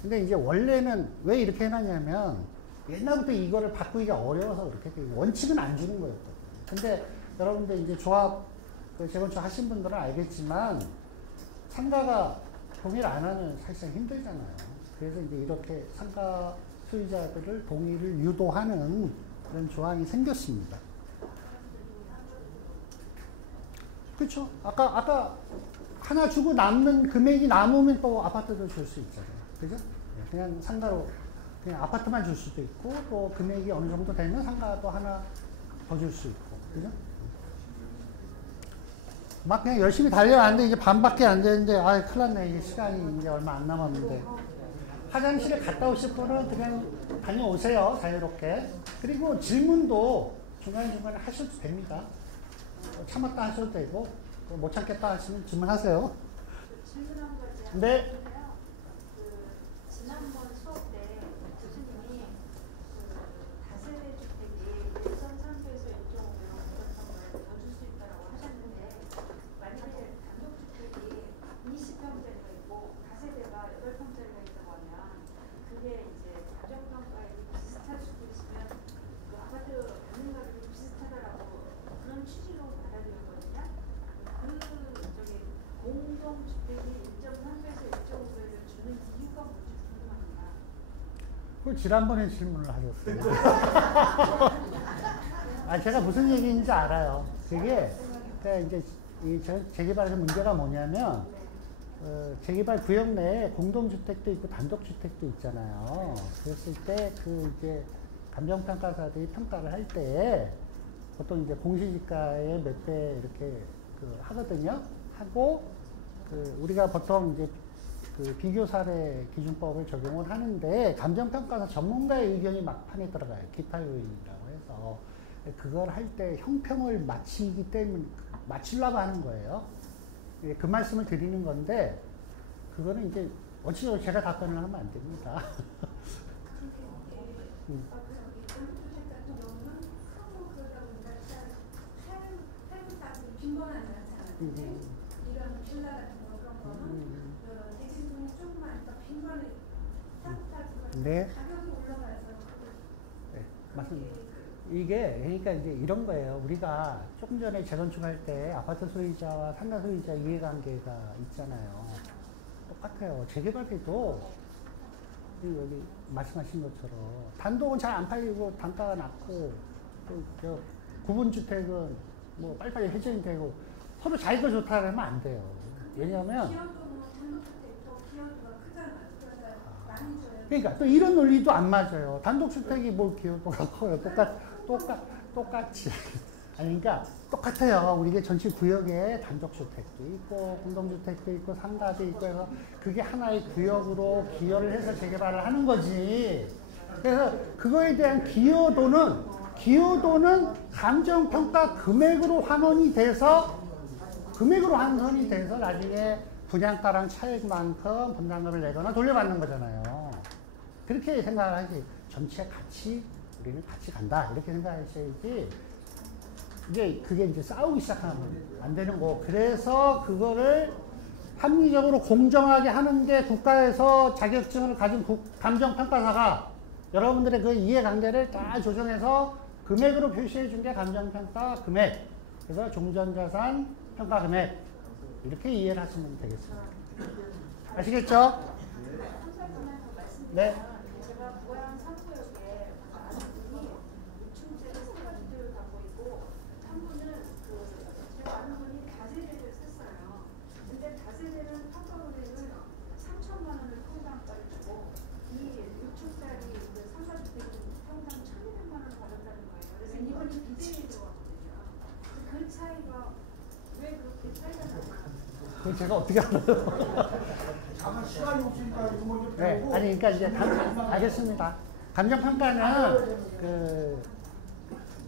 근데 이제 원래는 왜 이렇게 해놨냐면 옛날부터 이거를 바꾸기가 어려워서 그렇게 원칙은 안 주는 거였거든요. 근데 여러분들 이제 조합 재건축 하신 분들은 알겠지만 상가가 동의를 안 하면 사실상 힘들잖아요. 그래서 이제 이렇게 상가 소유자들을 동의를 유도하는 그런 조항이 생겼습니다. 그렇죠? 아까 하나 주고 남는 금액이 남으면 또 아파트도 줄 수 있잖아요. 그죠? 그냥 상가로 그냥 아파트만 줄 수도 있고 또 금액이 어느 정도 되면 상가도 하나 더 줄 수 있고. 그죠? 막 그냥 열심히 달려왔는데 이제 반밖에 안 되는데 아 큰일 났네. 이제 시간이 이제 얼마 안 남았는데. 화장실에 갔다 오실 분은 그냥 다녀오세요. 자유롭게. 그리고 질문도 중간중간에 하셔도 됩니다. 참았다 하셔도 되고 못 참겠다 하시면 질문하세요. 질문한 거지. 네. 지난번 수업 때 교수님이 다세대 주택이 1.3배에서 1.5배 더 줄 수 있다고 하셨는데 만약에 단독주택이 20평짜리가 있고 다세대가 8평짜리가 있다고 하면 그게 이제 가정평가액이 비슷할 수도 있으면 그 아파트 받는 가격이 비슷하다라고 그런 취지로 받아들였거든요. 공동주택이 1.3배에서 1.5배를 주는 이유가 뭔지 궁금합니다. 그 지난번에 질문을 하셨어요. 아, 제가 무슨 얘기인지 알아요. 그게 그러니까 이제 이 재개발에서 문제가 뭐냐면 재개발 구역 내에 공동주택도 있고 단독주택도 있잖아요. 그랬을 때 그 이제 감정평가사들이 평가를 할 때 보통 이제 공시지가의 몇 배 이렇게 하거든요. 하고 우리가 보통 이제 비교 사례 기준법을 적용을 하는데 감정평가사 전문가의 의견이 막판에 들어가요. 기타 요인이라고 해서 그걸 할 때 형평을 맞추기 때문에 맞추려고 하는 거예요. 그 말씀을 드리는 건데 그거는 이제 어찌됐든 제가 답변을 하면 안 됩니다. 이런 빌라 같은 거 그런 거는 대지분이 조금만 더 빈번에 네. 가격이 올라가서 네, 맞습니다. 이게 그러니까 이제 이런 거예요. 우리가 조금 전에 재건축할 때 아파트 소유자와 상가 소유자 이해관계가 있잖아요. 똑같아요. 재개발해도 여기 말씀하신 것처럼 단독은 잘 안 팔리고 단가가 낮고 또 구분주택은 뭐 빨리빨리 해결이 되고 서로 자기가 좋다 그러면 안 돼요. 왜냐하면 많이 줘요. 그러니까 또 이런 논리도 안 맞아요. 단독주택이 뭐 기여도가 커요. 똑같이. 아니, 그러니까 똑같아요. 우리가 전체 구역에 단독주택도 있고, 공동주택도 있고, 상가도 있고 해서 그게 하나의 구역으로 기여를 해서 재개발을 하는 거지. 그래서 그거에 대한 기여도는 감정평가 금액으로 환원이 돼서 나중에 분양가랑 차익만큼 분담금을 내거나 돌려받는 거잖아요. 그렇게 생각을 하지. 전체 같이 우리는 같이 간다 이렇게 생각하셔야지. 그게 이제 싸우기 시작하면 안 되는 거. 그래서 그거를 합리적으로 공정하게 하는 게 국가에서 자격증을 가진 감정평가사가 여러분들의 그 이해관계를 다 조정해서 금액으로 표시해 준 게 감정평가 금액. 그래서 종전자산 평가 금액. 이렇게 이해를 하시면 되겠습니다. 아시겠죠? 한살분에서 말씀드리면 네. 제가 고향 상구역에 아는 분이 6층짜리 상가주택을 갖고 있고 한 분은 제가 아는 분이 다세대를 샀어요. 근데 다세대는 평가금액을 3천만 원을 평당가를 주고 이 6층짜리 상가주택은 평당 1,200만 원을 받았다는 거예요. 그래서 이번이 비대위 들어왔거든요. 그 차이가 왜 그렇게 차이가 나나? 그건 제가 어떻게 알아요? 잠깐 시간이 없으니까 이거 먼저 네, 배우고. 아니, 그러니까 이제 알겠습니다. 감정평가는 그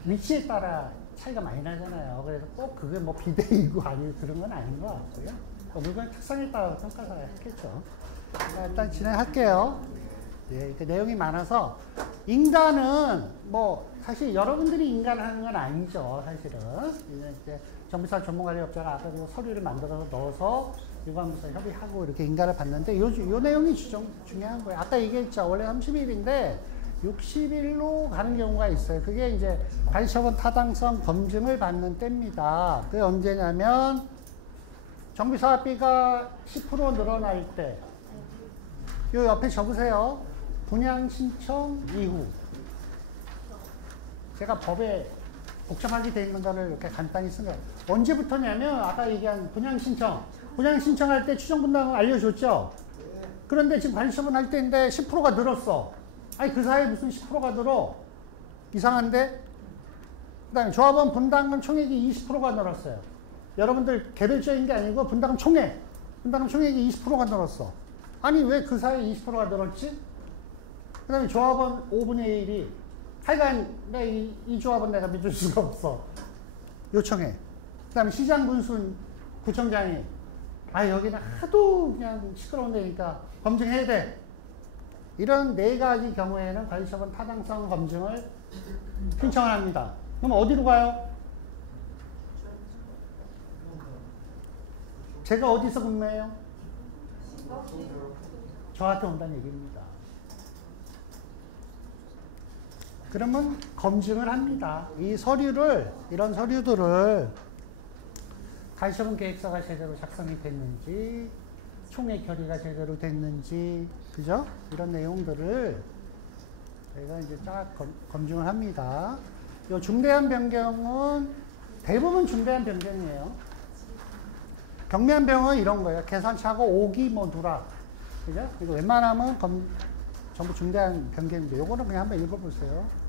위치에 따라 차이가 많이 나잖아요. 그래서 꼭 그게 뭐 비대이고 아니고 그런 건 아닌 것 같고요. 물건 특성에 따라 평가가 했겠죠. 일단 진행할게요. 예, 그 내용이 많아서 인간은 뭐 사실 여러분들이 인간하는 건 아니죠. 사실은 이제 정비사 전문관리업자가 아까 그 서류를 만들어서 넣어서 유관부서 협의하고 이렇게 인가를 받는데 요 내용이 중요한 거예요. 아까 얘기했죠. 원래 30일인데 60일로 가는 경우가 있어요. 그게 이제 관리처분 타당성 검증을 받는 때입니다. 그게 언제냐면 정비사업비가 10% 늘어날 때. 요 옆에 적으세요. 분양 신청 이후. 제가 법에 복잡하게 되어 있는 거를 이렇게 간단히 쓴 거예요. 언제부터냐면 아까 얘기한 분양 신청할 때 추정 분담금 알려줬죠. 그런데 지금 관리처분 할 때인데 10%가 늘었어. 아니 그 사이에 무슨 10%가 늘어? 이상한데? 그 다음에 조합원 분담금 총액이 20%가 늘었어요. 여러분들 개별적인 게 아니고 분담금 총액이 20%가 늘었어. 아니 왜 그 사이에 20%가 늘었지? 그 다음에 조합원 5분의 1이 하여간 이 조합은 내가 믿을 수가 없어. 요청해. 그 다음에 시장 군순 구청장이 여기는 하도 그냥 시끄러운 데니까 검증해야 돼. 이런 4가지 경우에는 관리처분 타당성 검증을 신청을 합니다. 그럼 어디로 가요? 제가 어디서 근무해요? 저한테 온다는 얘기입니다. 그러면 검증을 합니다. 이런 서류들을 관리처분 계획서가 제대로 작성이 됐는지, 총액 결의가 제대로 됐는지, 그죠? 이런 내용들을 저희가 이제 쫙 검증을 합니다. 요 중대한 변경은 대부분 중대한 변경이에요. 경미한 변경은 이런 거예요. 계산차고 오기 뭐 누락. 그죠? 이거 웬만하면 전부 중대한 변경인데 요거는 그냥 한번 읽어보세요.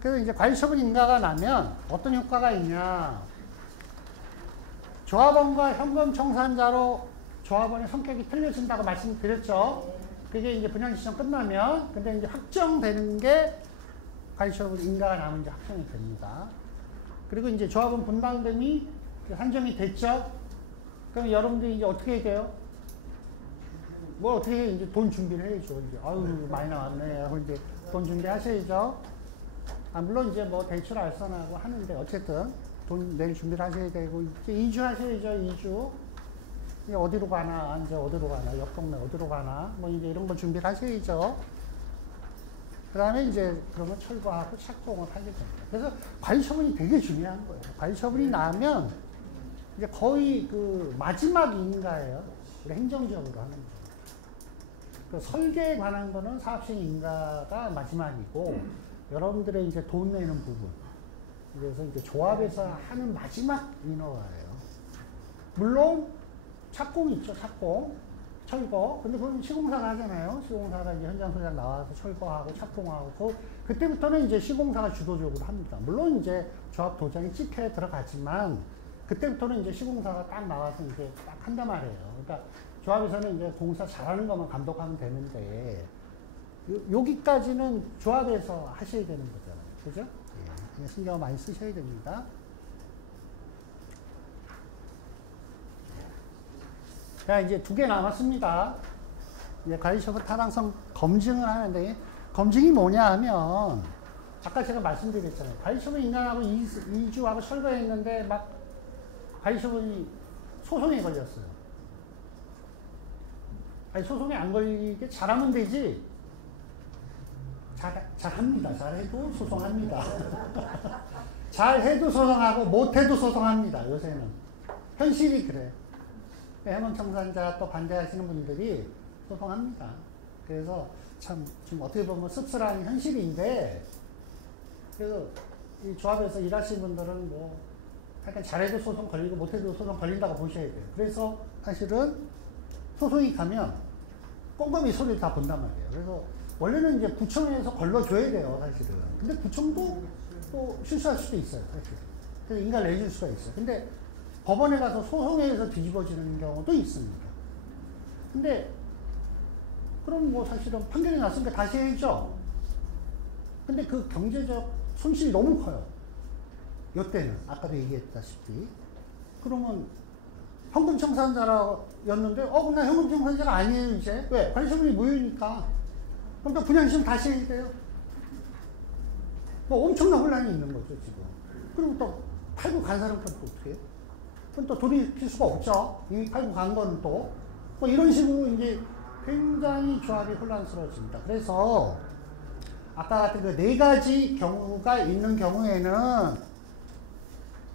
그래서 이제 관리처분 인가가 나면 어떤 효과가 있냐. 조합원과 현금 청산자로 조합원의 성격이 틀려진다고 말씀드렸죠. 그게 이제 분양신청 끝나면, 근데 이제 확정되는 게 관리처분 인가가 나면 이제 확정이 됩니다. 그리고 이제 조합원 분담금이 산정이 됐죠. 그럼 여러분들이 이제 어떻게 해야 돼요? 뭘 어떻게 해? 이제 돈 준비를 해야죠. 이제 아유 많이 나왔네. 하고 이제 돈 준비하셔야죠. 물론 이제 뭐 대출 알선하고 하는데 어쨌든 돈 낼 준비를 하셔야 되고 이제 2주 하셔야죠. 2주. 이제 어디로 가나, 이제 어디로 가나, 옆 동네 어디로 가나, 뭐 이제 이런 거 준비를 하셔야죠. 그 다음에 이제 그러면 철거하고 착공을 하게 됩니다. 그래서 관리처분이 되게 중요한 거예요. 관리처분이 나면 이제 거의 그 마지막 인가예요. 우리 행정적으로 하는 거. 그 설계에 관한 거는 사업시행 인가가 마지막이고, 여러분들의 이제 돈 내는 부분. 그래서 이제 조합에서 하는 마지막 인허가예요. 물론 착공 있죠, 착공. 철거. 근데 그건 시공사가 하잖아요. 시공사가 이제 현장 소장 나와서 철거하고 착공하고 그때부터는 이제 시공사가 주도적으로 합니다. 물론 이제 조합 도장이 찍혀 들어가지만 그때부터는 이제 시공사가 딱 나와서 이제 딱 한단 말이에요. 그러니까 조합에서는 이제 공사 잘하는 것만 감독하면 되는데 여기까지는 조합에서 하셔야 되는 거잖아요. 그죠? 예, 신경 많이 쓰셔야 됩니다. 자, 이제 2개 남았습니다. 이제 관리처분 타당성 검증을 하는데, 검증이 뭐냐 하면, 아까 제가 말씀드렸잖아요. 관리처분 인가하고 이주하고 철거했는데, 막, 관리처분이 소송에 걸렸어요. 아니, 소송에 안 걸리게 잘하면 되지. 잘합니다. 잘해도 소송합니다. 잘해도 소송하고, 못해도 소송합니다. 요새는. 현실이 그래. 해먼청산자 또 반대하시는 분들이 소송합니다. 그래서 참 좀 어떻게 보면 씁쓸한 현실인데, 그래서 이 조합에서 일하시는 분들은 뭐 약간 잘해도 소송 걸리고 못해도 소송 걸린다고 보셔야 돼요. 그래서 사실은 소송이 가면 꼼꼼히 소리를 다 본단 말이에요. 그래서 원래는 이제 구청에서 걸러줘야 돼요, 사실은. 근데 구청도 또 실수할 수도 있어요, 사실. 그래서 인가를 내줄 수가 있어요. 근데 법원에 가서 소송에서 뒤집어지는 경우도 있습니다. 근데 그럼 뭐 사실은 판결이 났으니까 다시 해야죠. 근데 그 경제적 손실이 너무 커요. 요때는 아까도 얘기했다시피. 그러면 현금 청산자였는데 나 현금 청산자가 아니에요 이제. 왜? 관리처분이 무효니까. 그럼 또 분양시험 다시 해야 돼요. 뭐 엄청난 혼란이 있는 거죠 지금. 그리고 또 팔고 간 사람 또 어떻게 해요? 그건 또 돌이킬 수가 없죠. 이미 팔고 간 거는 또. 뭐 이런 식으로 이제 굉장히 조합이 혼란스러워집니다. 그래서 아까 같은 그 4가지 경우가 있는 경우에는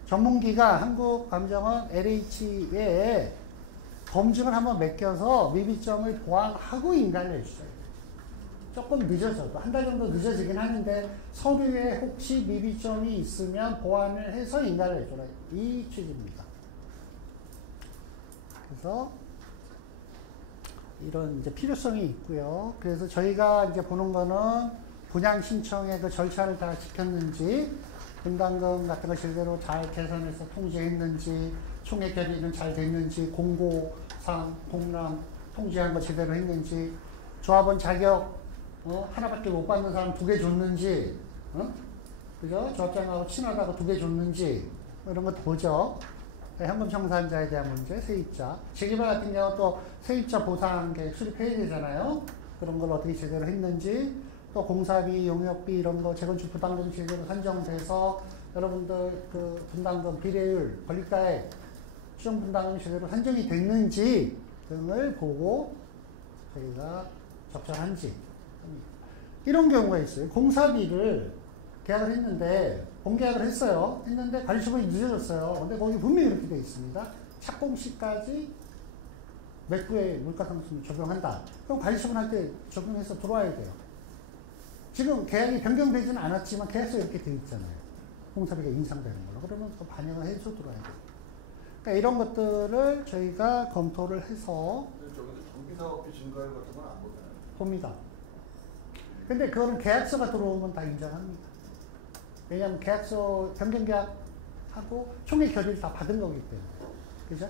전문기가 한국감정원 LH에 검증을 한번 맡겨서 미비점을 보완하고 인가를 해주셔요. 조금 늦어져도 한 달 정도 늦어지긴 하는데 서류에 혹시 미비점이 있으면 보완을 해서 인가를 해줘라. 이 취지입니다. 그래서 이런 이제 필요성이 있고요. 그래서 저희가 이제 보는 거는 분양 신청의 그 절차를 다 지켰는지, 분담금 같은 거 제대로 잘 계산해서 통지했는지, 총액 결의는 잘 됐는지, 공고상, 공람 통지한 거 제대로 했는지, 조합원 자격 하나밖에 못 받는 사람 2개 줬는지, 그죠? 조합장하고 친하다고 2개 줬는지, 뭐 이런 것도 보죠. 현금 청산자에 대한 문제, 세입자. 재개발 같은 경우 또 세입자 보상 계획 수립해야 되잖아요. 그런 걸 어떻게 제대로 했는지, 또 공사비, 용역비 이런 거 재건축 부담금이 제대로 산정돼서 여러분들 그 분담금 비례율, 권리가액, 추정 분담금이 제대로 산정이 됐는지 등을 보고 저희가 적절한지. 이런 경우가 있어요. 공사비를 계약을 했는데 본계약을 했어요. 했는데 관리처분이 늦어졌어요. 근데 거기 분명히 이렇게 되어 있습니다. 착공 시까지 매수의 물가상승을 적용한다. 그럼 관리처분할 때 적용해서 들어와야 돼요. 지금 계약이 변경되지는 않았지만 계약서에 이렇게 되어 있잖아요. 공사비가 인상되는 걸로. 그러면 그 반영을 해서 들어와야 돼요. 그러니까 이런 것들을 저희가 검토를 해서 저기서 정비사업비 증가율 같은 건 안 보잖아요. 봅니다. 근데 그거는 계약서가 들어오면 다 인정합니다. 왜냐하면 계약서 변경계약하고 총액 결의를 다 받은 거기 때문에. 그죠?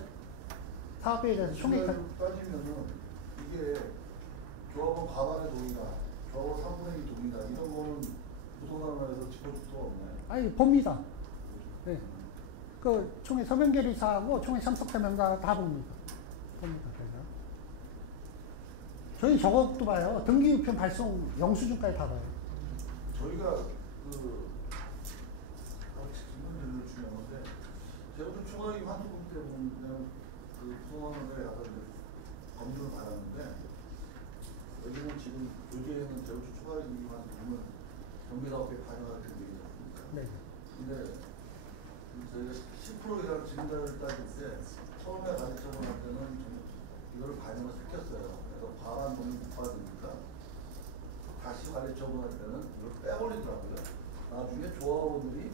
사업비에 대해서 총액 결의. 따지면은 이게 조합원 과반의 동의다, 조합원 3분의 1 동의다, 이런 거는 부동산원에서 짚어줄 수가 없나요? 아니, 봅니다. 네. 그 총액 서면 결의사하고 총액 참석자 명단을 다 봅니다. 봅니다. 제가. 저희 저것도 봐요. 등기우편 발송 영수증까지 다 봐요. 저희가 질문을 주는 건데, 제가 좀 초과익 환수금 때문에 그 부동산원에 가서 검증을 받았는데, 여기는 지금 요즘에는 제가 초과익 환수금은 경비사업에 반영할 때 되지 않습니까? 네. 근데 저희가 10% 이상 증가를 따질 때 처음에 가지점을 할 때는 이거를 반영을 시켰어요. 그래서 과반 돈이 못 받으니까 다시 관리처분할 때는 이걸 빼버리더라고요. 나중에 조합원들이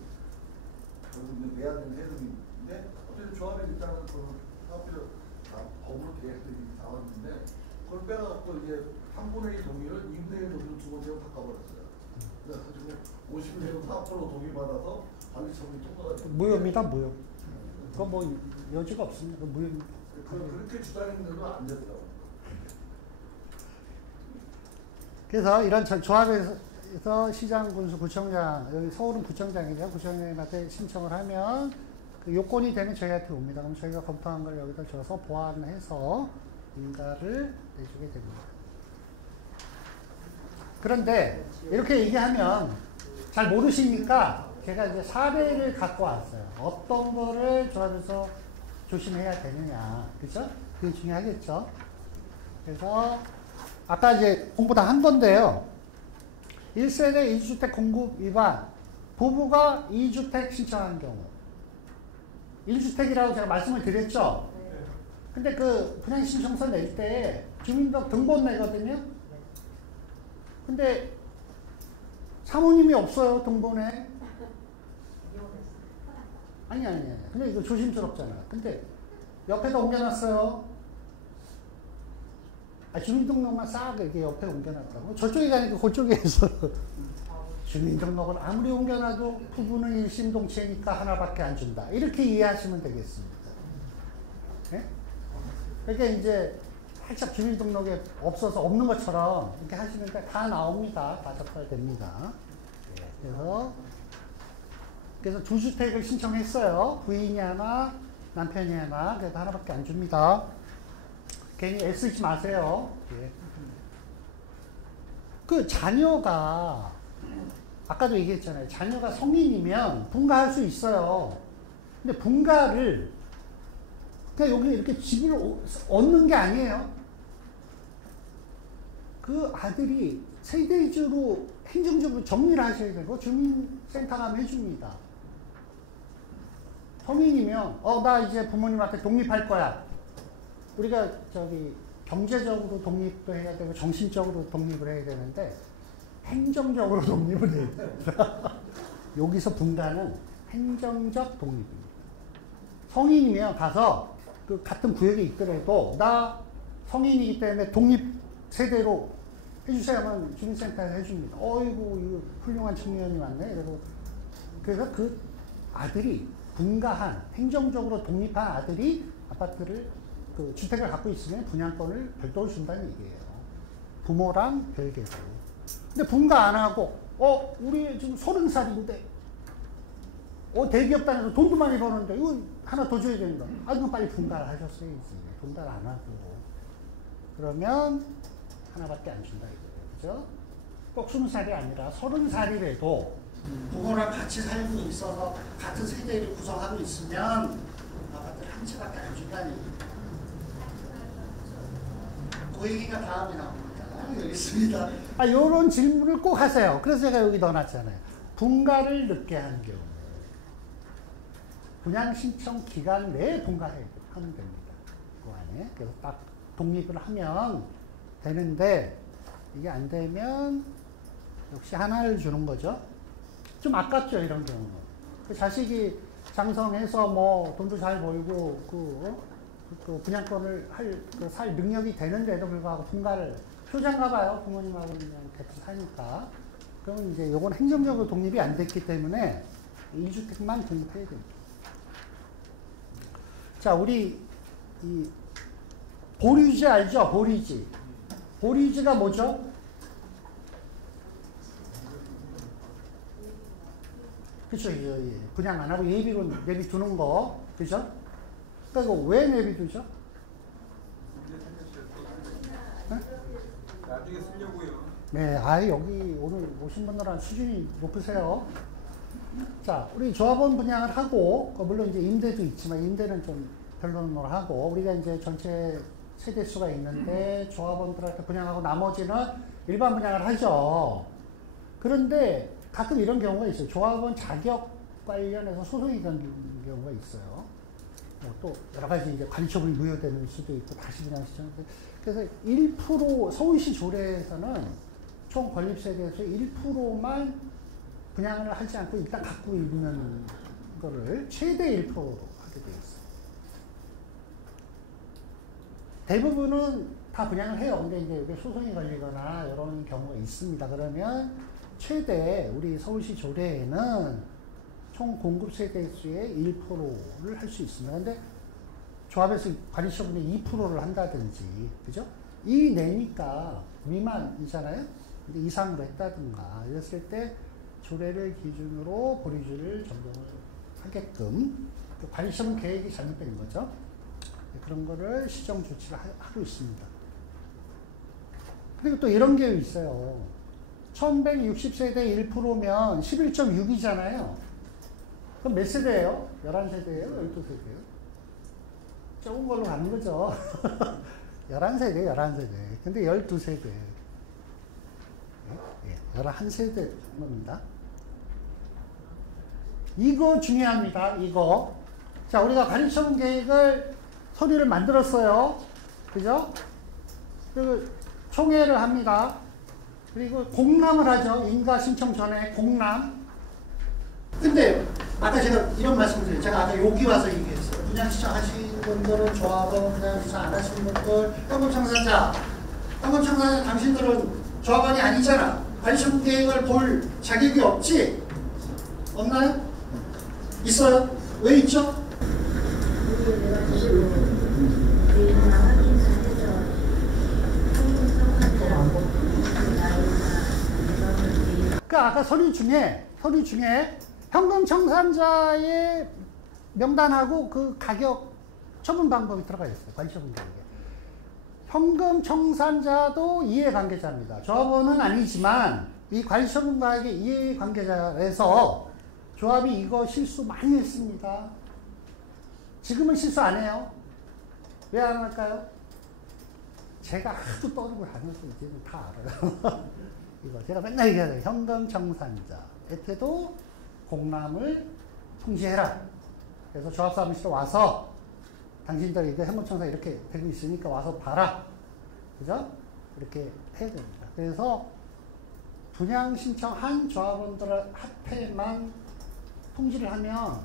결국 내야 되는 세금인데 어쨌든 조합의 입장은 그 사업비를 법으로 계획이 나왔는데 그걸 빼갖고 이제 3분의 1 동의를 2분의 1 동의로 두 번째로 바꿔버렸어요. 그래가지고 50내로 4% 동의받아서 관리처분이 통과가 무효입니다, 무효. 그거 뭐 여지가 없습니다. 무효입니다. 그렇게 주장했는데도 안 되더라고요. 그래서 이런 조합에서 시장, 군수, 구청장, 여기 서울은 구청장이죠. 구청장한테 신청을 하면 그 요건이 되면 저희한테 옵니다. 그럼 저희가 검토한 걸 여기다 줘서 보완해서 인가를 내주게 됩니다. 그런데 이렇게 얘기하면 잘 모르시니까 제가 이제 사례를 갖고 왔어요. 어떤 거를 조합에서 조심해야 되느냐. 그죠? 그게 중요하겠죠. 그래서 아까 이제 공부 다 한 건데요. 1세대 2주택 공급 위반, 부부가 2주택 신청한 경우. 1주택이라고 제가 말씀을 드렸죠? 근데 그 분양신청서 낼 때 주민등본 내거든요? 근데 사모님이 없어요, 등본에. 아니. 근데 이거 조심스럽잖아. 근데 옆에다 옮겨놨어요. 주민등록만 싹 이렇게 옆에 옮겨놨다고. 저쪽에 가니까 그쪽에서 주민등록을 아무리 옮겨놔도 부부는 일심동체니까 하나밖에 안 준다. 이렇게 이해하시면 되겠습니다. 네? 그러니까 이제 살짝 주민등록에 없어서 없는 것처럼 이렇게 하시는데 다 나옵니다. 다 적발됩니다. 그래서 2주택을 신청했어요. 부인이 하나, 남편이 하나. 그래서 하나밖에 안 줍니다. 괜히 애쓰지 마세요. 예. 그 자녀가 아까도 얘기했잖아요. 자녀가 성인이면 분가할 수 있어요. 근데 분가를 그냥 여기 이렇게 집을 얻는 게 아니에요. 그 아들이 세대주로 행정적으로 정리를 하셔야 되고 주민센터 가면 해줍니다. 성인이면 나 이제 부모님한테 독립할 거야. 우리가 경제적으로 독립도 해야 되고 정신적으로 독립을 해야 되는데 행정적으로 독립을 해야 됩니다. 여기서 분가는 행정적 독립입니다. 성인이면 가서 그 같은 구역에 있더라도 나 성인이기 때문에 독립 세대로 해주세요 하면 주민센터에서 해줍니다. 어이구 이거 훌륭한 청년이 왔네. 그래서 그 아들이 분가한 행정적으로 독립한 아들이 아파트를 그 주택을 갖고 있으면 분양권을 별도로 준다는 얘기예요. 부모랑 별개로. 근데 분가 안 하고, 우리 지금 30살인데, 대기업 다녀서 돈도 많이 버는데, 이거 하나 더 줘야 된다. 그럼 빨리 분가를 하셨어야지. 분가를 안 하고. 그러면 하나밖에 안 준다 이거예요. 그죠? 꼭 20살이 아니라 30살이라도 부모랑 같이 살고 있어서 같은 세대를 구성하고 있으면 아파트를 한 채밖에 안 준다는 얘기예요. 그 얘기가 다음에 나옵니다. 여기 있습니다. 요런 질문을 꼭 하세요. 그래서 제가 여기 넣어놨잖아요. 분가를 늦게 한 경우. 분양 신청 기간 내에 분가하면 됩니다. 그 안에. 그래서 딱 독립을 하면 되는데, 이게 안 되면 역시 하나를 주는 거죠. 좀 아깝죠, 이런 경우는. 그 자식이 장성해서 뭐 돈도 잘 벌고, 그 분양권을 살 능력이 되는데도 불구하고 분가를 효자인가 봐요. 부모님하고 그냥 같이 사니까. 그러면 이제 요건 행정적으로 독립이 안 됐기 때문에 2주택만 독립해야 됩니다. 자, 우리 이 보류지 알죠? 보류지. 보류지가 뭐죠? 그쵸. 예. 분양 안 하고 예비로 내비두는 거. 그죠? 그러니까 이거 왜 내비두죠? 네? 나중에 쓰려고요. 네, 여기 오늘 오신 분들은 수준이 높으세요. 자, 우리 조합원 분양을 하고, 물론 이제 임대도 있지만, 임대는 좀 별로로 하고, 우리가 이제 전체 세대수가 있는데, 조합원들한테 분양하고 나머지는 일반 분양을 하죠. 그런데 가끔 이런 경우가 있어요. 조합원 자격 관련해서 소송이 된 경우가 있어요. 또 여러 가지 이제 관리처분이 무효되는 수도 있고 다시 분양 신청. 그래서 1% 서울시 조례에서는 총 건립세대에서 1%만 분양을 하지 않고 일단 갖고 있는 거를 최대 1%로 하게 되어 있어요. 대부분은 다 분양을 해요. 근데 이제 여기 소송이 걸리거나 이런 경우가 있습니다. 그러면 최대 우리 서울시 조례에는 총 공급 세대수의 1%를 할 수 있습니다. 근데 조합에서 관리처분의 2%를 한다든지, 그죠? 이 내니까 미만이잖아요? 근데 이상으로 했다든가 이랬을 때 조례를 기준으로 보류주를 적용을 하게끔 그 관리처분 계획이 잘못된 거죠. 그런 거를 시정 조치를 하고 있습니다. 그리고 또 이런 게 있어요. 1160세대 1%면 11.6이잖아요. 그럼 몇 세대예요? 11세대예요? 12세대예요? 적은 걸로 가는 거죠. 11세대, 11세대. 근데 12세대. 예, 11세대 정도입니다. 이거 중요합니다. 이거. 자, 우리가 관리처분 계획을 서류를 만들었어요. 그죠? 그리고 총회를 합니다. 그리고 공람을 하죠. 인가 신청 전에 공람. 근데 아까 제가 이런 말씀을 드렸죠. 제가 아까 여기 와서 얘기했어요. 분양 신청하신 분들은 조합원, 분양 신청 안 하신 분들, 현금청산자. 현금청산자 당신들은 조합원이 아니잖아. 관리처분 계획을 볼 자격이 없지? 없나요? 있어요? 왜 있죠? 그 아까 서류 중에 현금 청산자의 명단하고 그 가격 처분 방법이 들어가 있어요. 관리처분 계획에. 현금 청산자도 이해관계자입니다. 조합원은 아니지만 이 관리처분 가격의 이해관계자에서 조합이 이거 실수 많이 했습니다. 지금은 실수 안 해요. 왜 안 할까요? 제가 하도 떠들고 다녀서 이제는 다 알아요. 이거 제가 맨날 얘기하잖아요. 현금 청산자한테도 공람을 통지해라. 그래서 조합사무실에 와서 당신들 이거 현금 청산 이렇게 되고 있으니까 와서 봐라. 그죠? 이렇게 해야 됩니다. 그래서 분양 신청한 조합원들한테만 통지를 하면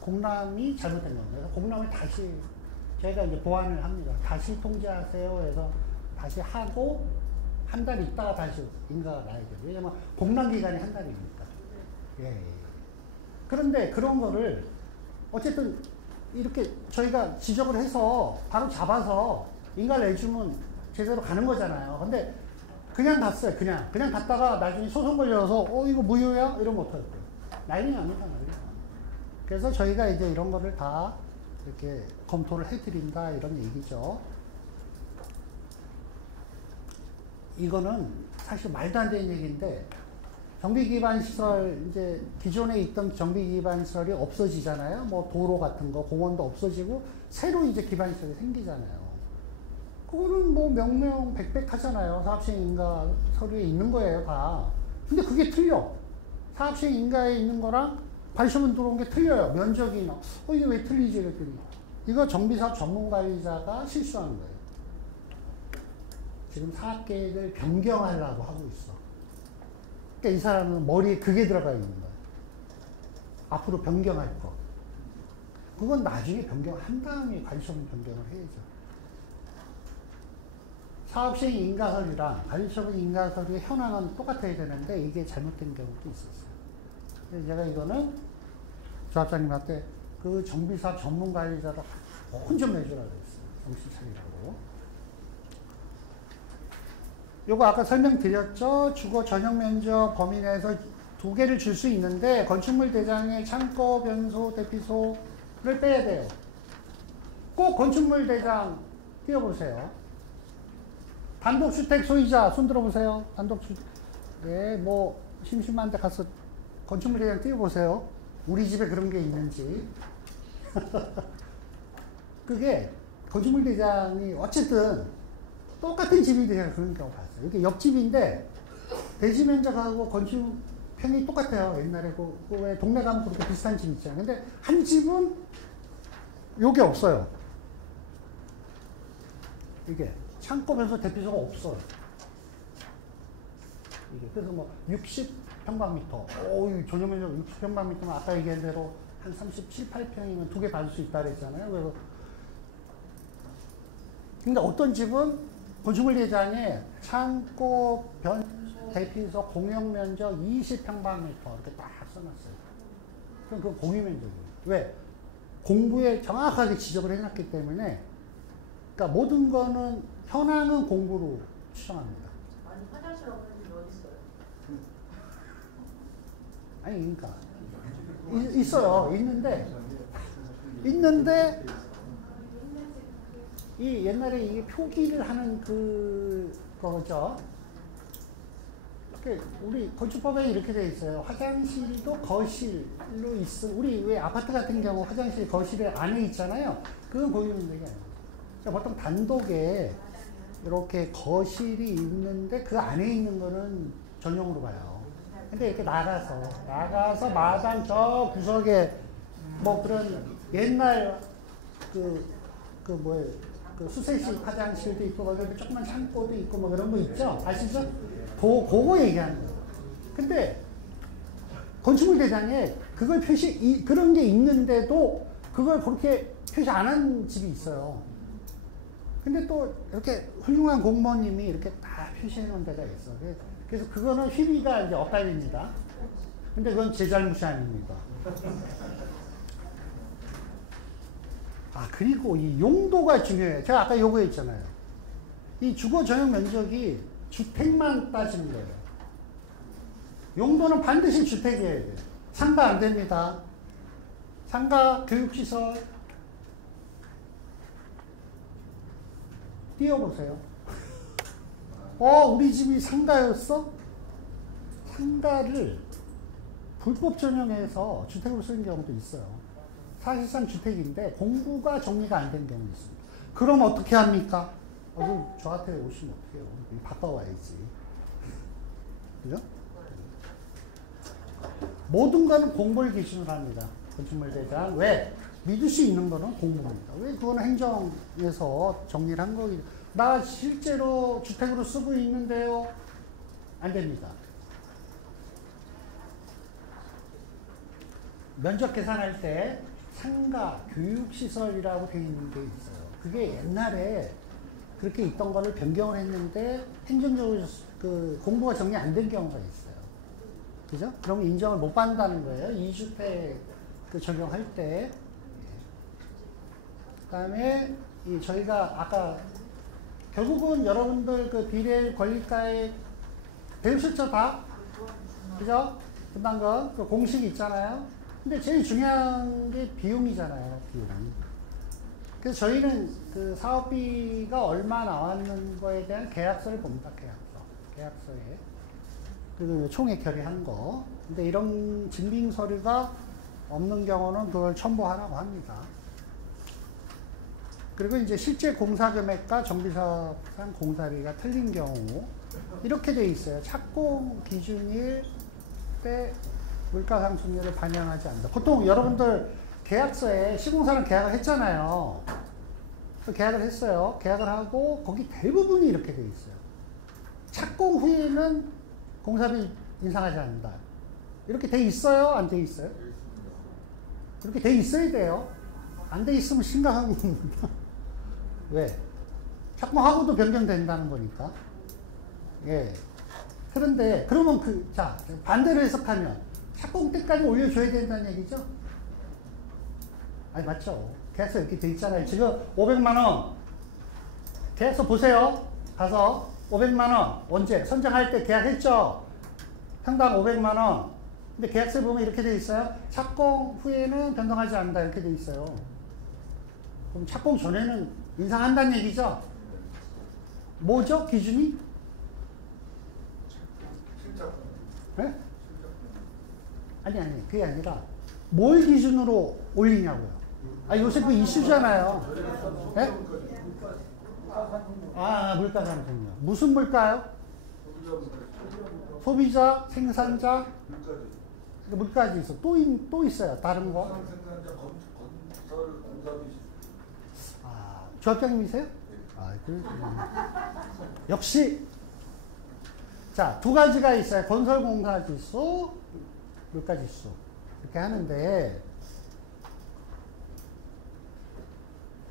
공람이 잘못된 겁니다. 그래서 공람을 다시 저희가 이제 보완을 합니다. 다시 통지하세요 해서 다시 하고 한 달 있다가 다시 인가가 나야 돼요. 왜냐면 공람 기간이 한 달이니까. 예. 그런데 그런 거를 어쨌든 이렇게 저희가 지적을 해서 바로 잡아서 인가를 내주면 제대로 가는 거잖아요. 근데 그냥 갔어요. 그냥 갔다가 나중에 소송 걸려서 이거 무효야? 이러면 어떡할 거예요? 난리 납니다. 그래서 저희가 이제 이런 거를 다 이렇게 검토를 해드린다 이런 얘기죠. 이거는 사실 말도 안 되는 얘기인데 정비기반시설 이제 기존에 있던 정비기반시설이 없어지잖아요. 뭐 도로 같은 거 공원도 없어지고 새로 이제 기반시설이 생기잖아요. 그거는 뭐 명명백백하잖아요. 사업시행인가 서류에 있는 거예요 다. 근데 그게 틀려. 사업시행인가에 있는 거랑 관리처분 들어온 게 틀려요. 면적이나. 이게 왜 틀리지? 그랬더니 이거 정비사업 전문관리자가 실수한 거예요. 지금 사업계획을 변경하려고 하고 있어. 그러니까 이 사람은 머리에 그게 들어가 있는 거예요. 앞으로 변경할 거. 그건 나중에 변경한 다음에 관리처분 변경을 해야죠. 사업시행 인가서류랑 관리처분 인가서류의 현황은 똑같아야 되는데 이게 잘못된 경우도 있었어요. 그래서 제가 이거는 조합장님한테 그 정비사업 전문관리자로 혼 좀 내주라고 했어요. 정신 차리라고. 요거 아까 설명드렸죠. 주거 전용 면적 범위 내에서 2개를 줄 수 있는데 건축물 대장의 창고, 변소, 대피소를 빼야 돼요. 꼭 건축물 대장 띄워보세요. 단독주택 소유자 손 들어보세요. 단독주택. 네, 뭐 심심한데 가서 건축물 대장 띄워보세요. 우리 집에 그런 게 있는지. 그게 건축물 대장이 어쨌든 똑같은 집인데 제가 그런 경우 봤어요. 이게 옆집인데 대지 면적하고 건축평이 똑같아요. 옛날에 왜 동네 가면 그렇게 비슷한 집 있잖아요. 근데 한 집은 요게 없어요. 이게 창고면서 대피소가 없어요. 이게 그래서 뭐 60평방미터, 전용 면적 60평방미터면 아까 얘기한 대로 한 37, 8평이면 2개 받을 수 있다 그랬잖아요. 그래서 근데 어떤 집은 건축물 대장에 창고, 변, 대피소, 공용 면적 20평방미터 이렇게 딱 써놨어요. 그럼 그 공유 면적이에요. 왜? 공부에 정확하게 지적을 해놨기 때문에, 그러니까 모든 거는 현황은 공부로 추정합니다. 아니 화장실 없는 집이 어디 있어요? 아니 그러니까 있어요. 있는데 이 옛날에 이게 표기를 하는 거죠. 우리 건축법에 이렇게 돼 있어요. 화장실도 거실로 우리 왜 아파트 같은 경우 화장실 거실에 안에 있잖아요. 그건 공유 면적이 아니에요. 보통 단독에 이렇게 거실이 있는데 그 안에 있는 거는 전용으로 봐요. 근데 이렇게 나가서 마당 저 구석에 뭐 그런 옛날 그 수세식 화장실도 있고 거기 조그만 창고도 있고 뭐 그런 거 있죠? 아시죠? 그거 얘기하는 거예요. 근데 건축물 대장에 그걸 그런 게 있는데도 그걸 그렇게 표시 안 한 집이 있어요. 근데 또 이렇게 훌륭한 공무원님이 이렇게 다 표시해 놓은 데가 있어. 그래서 그거는 휘비가 이제 엇갈립니다. 근데 그건 제 잘못이 아닙니다. 그리고 이 용도가 중요해요. 제가 아까 요거 했잖아요. 이 주거 전용 면적이 주택만 따지는 거예요. 용도는 반드시 주택이어야 돼요. 상가 안 됩니다. 상가, 교육시설. 띄워보세요. 우리 집이 상가였어? 상가를 불법 전용해서 주택으로 쓰는 경우도 있어요. 사실상 주택인데 공부가 정리가 안 된 경우도 있습니다. 그럼 어떻게 합니까? 저한테 오시면 어떡해요? 바꿔와야지. 그죠? 모든 거는 공부를 기준으로 합니다. 건축물 대장. 왜? 믿을 수 있는 거는 공부입니다. 왜? 그거는 행정에서 정리를 한 거기. 나 실제로 주택으로 쓰고 있는데요. 안 됩니다. 면적 계산할 때 상가, 교육시설이라고 되어 있는 게 있어요. 그게 옛날에 그렇게 있던 거를 변경을 했는데 행정적으로 공부가 정리 안 된 경우가 있어요. 그죠? 그럼 인정을 못 받는다는 거예요. 2주택 적용할 때. 그 다음에 저희가 아까 결국은 여러분들 비례 권리가액 배우셨죠 다? 그죠? 끝난 거 공식이 있잖아요. 근데 제일 중요한 게 비용이잖아요. 비용. 그래서 저희는 사업비가 얼마 나왔는 거에 대한 계약서를 봅니다. 계약서에 총액 결의한 거. 근데 이런 증빙 서류가 없는 경우는 그걸 첨부하라고 합니다. 그리고 이제 실제 공사 금액과 정비사업상 공사비가 틀린 경우 이렇게 돼 있어요. 착공 기준일 때 물가 상승률을 반영하지 않는다. 보통 여러분들 계약서에 시공사랑 계약을 했잖아요. 계약을 했어요. 계약을 하고 거기 대부분이 이렇게 돼 있어요. 착공 후에는 공사비 인상하지 않는다. 이렇게 돼 있어요? 안 돼 있어요? 이렇게 돼 있어야 돼요. 안 돼 있으면 심각한 겁니다. 왜? 착공하고도 변경된다는 거니까. 예. 그런데 그러면 반대로 해석하면 착공 때까지 올려줘야 된다는 얘기죠? 아니 맞죠. 계약서 이렇게 돼 있잖아요. 지금 500만 원 계약서 보세요. 가서 500만 원 언제? 선정할 때 계약했죠? 평당 500만 원. 근데 계약서에 보면 이렇게 돼 있어요. 착공 후에는 변동하지 않는다. 이렇게 돼 있어요. 그럼 착공 전에는 인상한다는 얘기죠? 뭐죠? 기준이? 네? 아니 그게 아니라 뭘 기준으로 올리냐고요. 요새 그 이슈잖아요. 네? 물가 상승률. 무슨 물가요? 소비자, 생산자, 물가지 있어. 또 있어요. 다른 거. 조합장님이세요? 역시. 자, 두 가지가 있어요. 건설공사 지수, 물가 지수. 이렇게 하는데,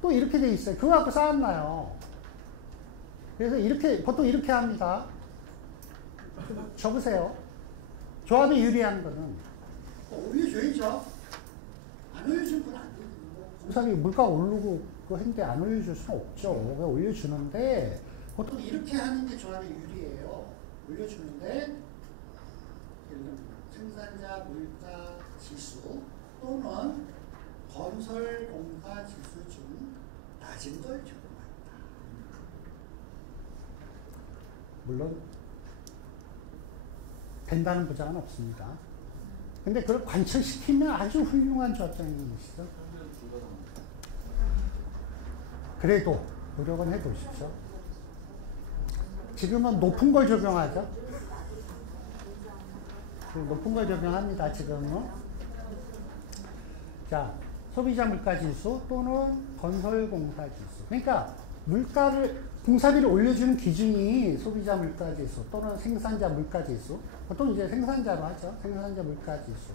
또 이렇게 돼 있어요. 그거 갖고 싸웠나요? 그래서 이렇게, 보통 이렇게 합니다. 적으세요. 조합이 유리한 거는 올려줘야죠. 안 올려주면 그건 안 되는 거고. 공사비 물가 오르고 그 했는데 안 올려줄 수는 없죠. 올려주는데 보통 이렇게 하는 게 조합이 유리해요. 올려주는데 예를 들면 생산자 물가 지수 또는 건설 공사 지수 중 낮은 걸 적용한다. 물론 된다는 보장은 없습니다. 근데 그걸 관철시키면 아주 훌륭한 조합장님이시죠. 그래도 노력은 해보십시오. 지금은 높은 걸 적용하죠. 높은 걸 적용합니다. 지금은. 자, 소비자 물가 지수 또는 건설 공사 지수. 그러니까 물가를 공사비를 올려주는 기준이 소비자 물가 지수 또는 생산자 물가 지수. 보통 이제 생산자로 하죠. 생산자 물가 지수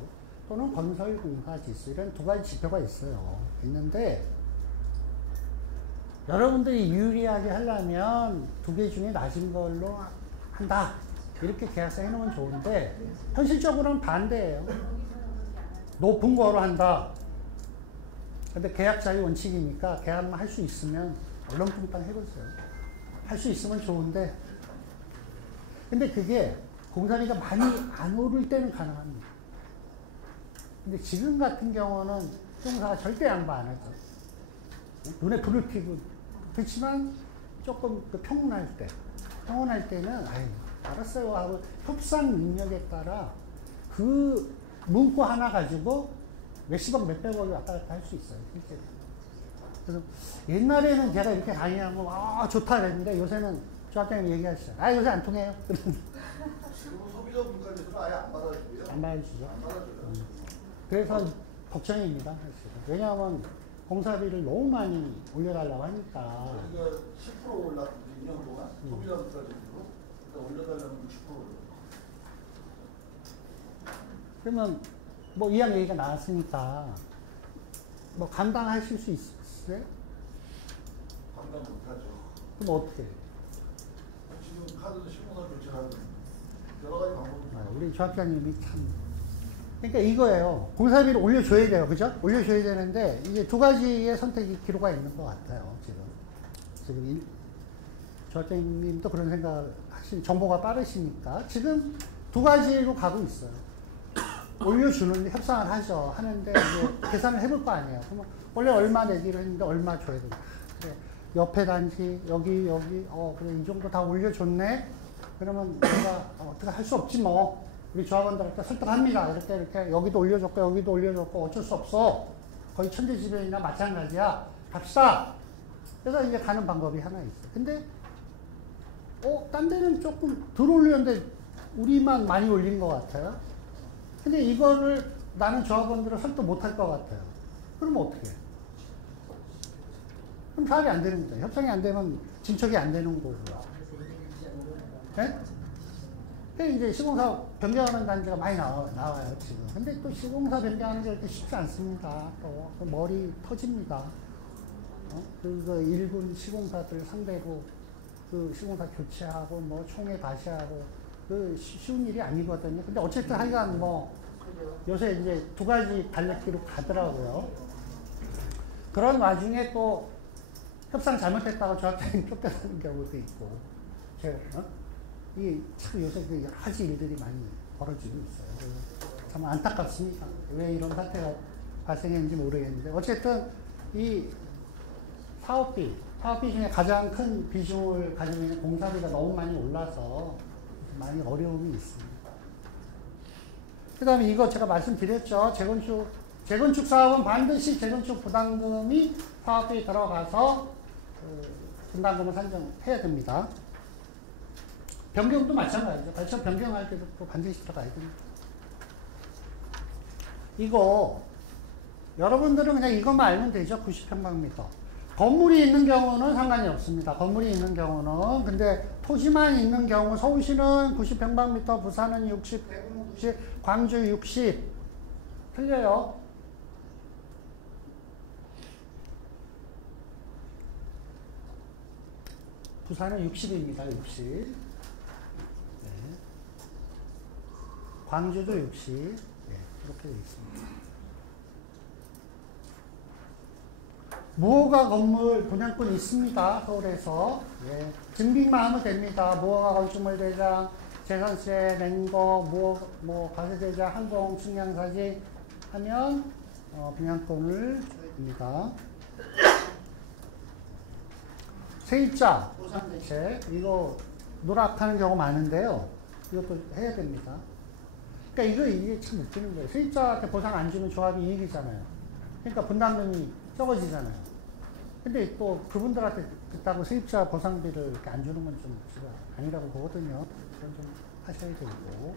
또는 건설 공사 지수 이런 두 가지 지표가 있어요. 있는데 여러분들이 유리하게 하려면 두 개 중에 낮은 걸로 한다. 이렇게 계약서 해놓으면 좋은데 현실적으로는 반대예요. 높은 거로 한다. 근데 계약자의 원칙이니까 계약만 할 수 있으면 얼렁뚱땅 해보세요. 할 수 있으면 좋은데 근데 그게 공사비가 많이 안 오를 때는 가능합니다. 근데 지금 같은 경우는 시공사가 절대 양보 안 하죠. 눈에 불을 켜고 그렇지만 조금 그 평온할 때는 아유 알았어요 하고 협상 능력에 따라 그 문구 하나 가지고 몇십억 몇백억이 왔다 갔다 할 수 있어요. 실제로. 그래서 옛날에는 제가 이렇게 강의하면 아 좋다 그랬는데 요새는 조합장님 얘기하시죠. 아 요새 안 통해요. 지금 소비자 물가지수는 아예 안 받아주고요. 안 받아주죠. 안 받아줘요. 그래서 걱정입니다. 사실은. 왜냐하면 공사비를 너무 많이 올려달라고 하니까. 그러니까 10% 올랐거든요. 2년 동안 소비자 물가지수로. 그러니까 올려달라면 60% 올려. 그러면 뭐 이양 얘기가 나왔으니까 뭐 감당하실 수 있어요? 감당 못하죠. 그럼 어떻게 해요? 지금 카드 신고서 조치하는 여러 가지 방법이 우리 조합장님이 참. 그러니까 이거예요. 공사비를 올려줘야 돼요. 그죠? 올려줘야 되는데, 이게 두 가지의 선택의 기로가 있는 것 같아요. 지금 조합장님도 그런 생각 정보가 빠르시니까. 지금 두 가지로 가고 있어요. 올려주는데 협상을 하죠. 하는데, 이제 계산을 해볼 거 아니에요. 그러면 원래 얼마 내기로 했는데 얼마 줘야 된다. 그래. 옆에 단지, 여기, 그래, 이 정도 다 올려줬네? 그러면 우리가 어떻게 할 수 없지 뭐. 우리 조합원들한테 설득합니다. 이렇게 여기도 올려줬고 어쩔 수 없어. 거의 천재지변이나 마찬가지야. 갑시다. 그래서 이제 가는 방법이 하나 있어요. 근데 딴 데는 조금 덜 올렸는데 우리만 많이 올린 것 같아요. 근데 이거를 나는 조합원들을 설득 못할 것 같아요. 그럼 어떻게 해요? 그럼 사업이 안 되는 거죠. 협상이 안 되면 진척이 안 되는 거고요. 네? 이제 시공사 변경하는 단지가 많이 나와요, 지금. 근데 또 시공사 변경하는 게 그렇게 쉽지 않습니다. 또 머리 터집니다. 그 일군 시공사들 상대로 그 시공사 교체하고 뭐 총회 다시 하고 그 쉬운 일이 아니거든요. 근데 어쨌든 하여간 뭐 요새 이제 두 가지 달래기로 가더라고요. 그런 와중에 또 협상 잘못했다고 조합장님 쫓겨나는 경우도 있고. 이게 참 요새 여러 가지 일들이 많이 벌어지고 있어요. 참 안타깝습니다. 왜 이런 사태가 발생했는지 모르겠는데. 어쨌든 이 사업비 중에 가장 큰 비중을 가지고 있는 공사비가 너무 많이 올라서 많이 어려움이 있습니다. 그 다음에 이거 제가 말씀드렸죠. 재건축 사업은 반드시 재건축 부담금이 사업비에 들어가서 분담금을 산정해야 됩니다. 변경도 마찬가지죠. 발전 변경할 때도 또 반드시 들어가야 됩니다. 이거 여러분들은 그냥 이것만 알면 되죠. 90평방미터. 건물이 있는 경우는 상관이 없습니다. 건물이 있는 경우는. 근데 토지만 있는 경우 서울시는 90평방미터, 부산은 60, 대구는 60, 광주 60. 틀려요. 부산은 60입니다. 60. 네. 광주도 60. 네, 이렇게 되어 있습니다. 무허가 건물 분양권 있습니다. 서울에서. 예. 증빙만 하면 됩니다. 무허가 건축물 대장, 재산세, 낸거, 과세대장, 항공, 측량사진 하면 분양권을 줍니다. 세입자 보상대책 이거 누락하는 경우 많은데요. 이것도 해야 됩니다. 그러니까 이게 참 웃기는 거예요. 세입자한테 보상 안 주면 조합이 이익이잖아요. 그러니까 분담금이 적어지잖아요. 근데 또 그분들한테 그렇다고 세입자 보상비를 이렇게 안 주는 건 좀 아니라고 보거든요. 그건 좀 하셔야 되고.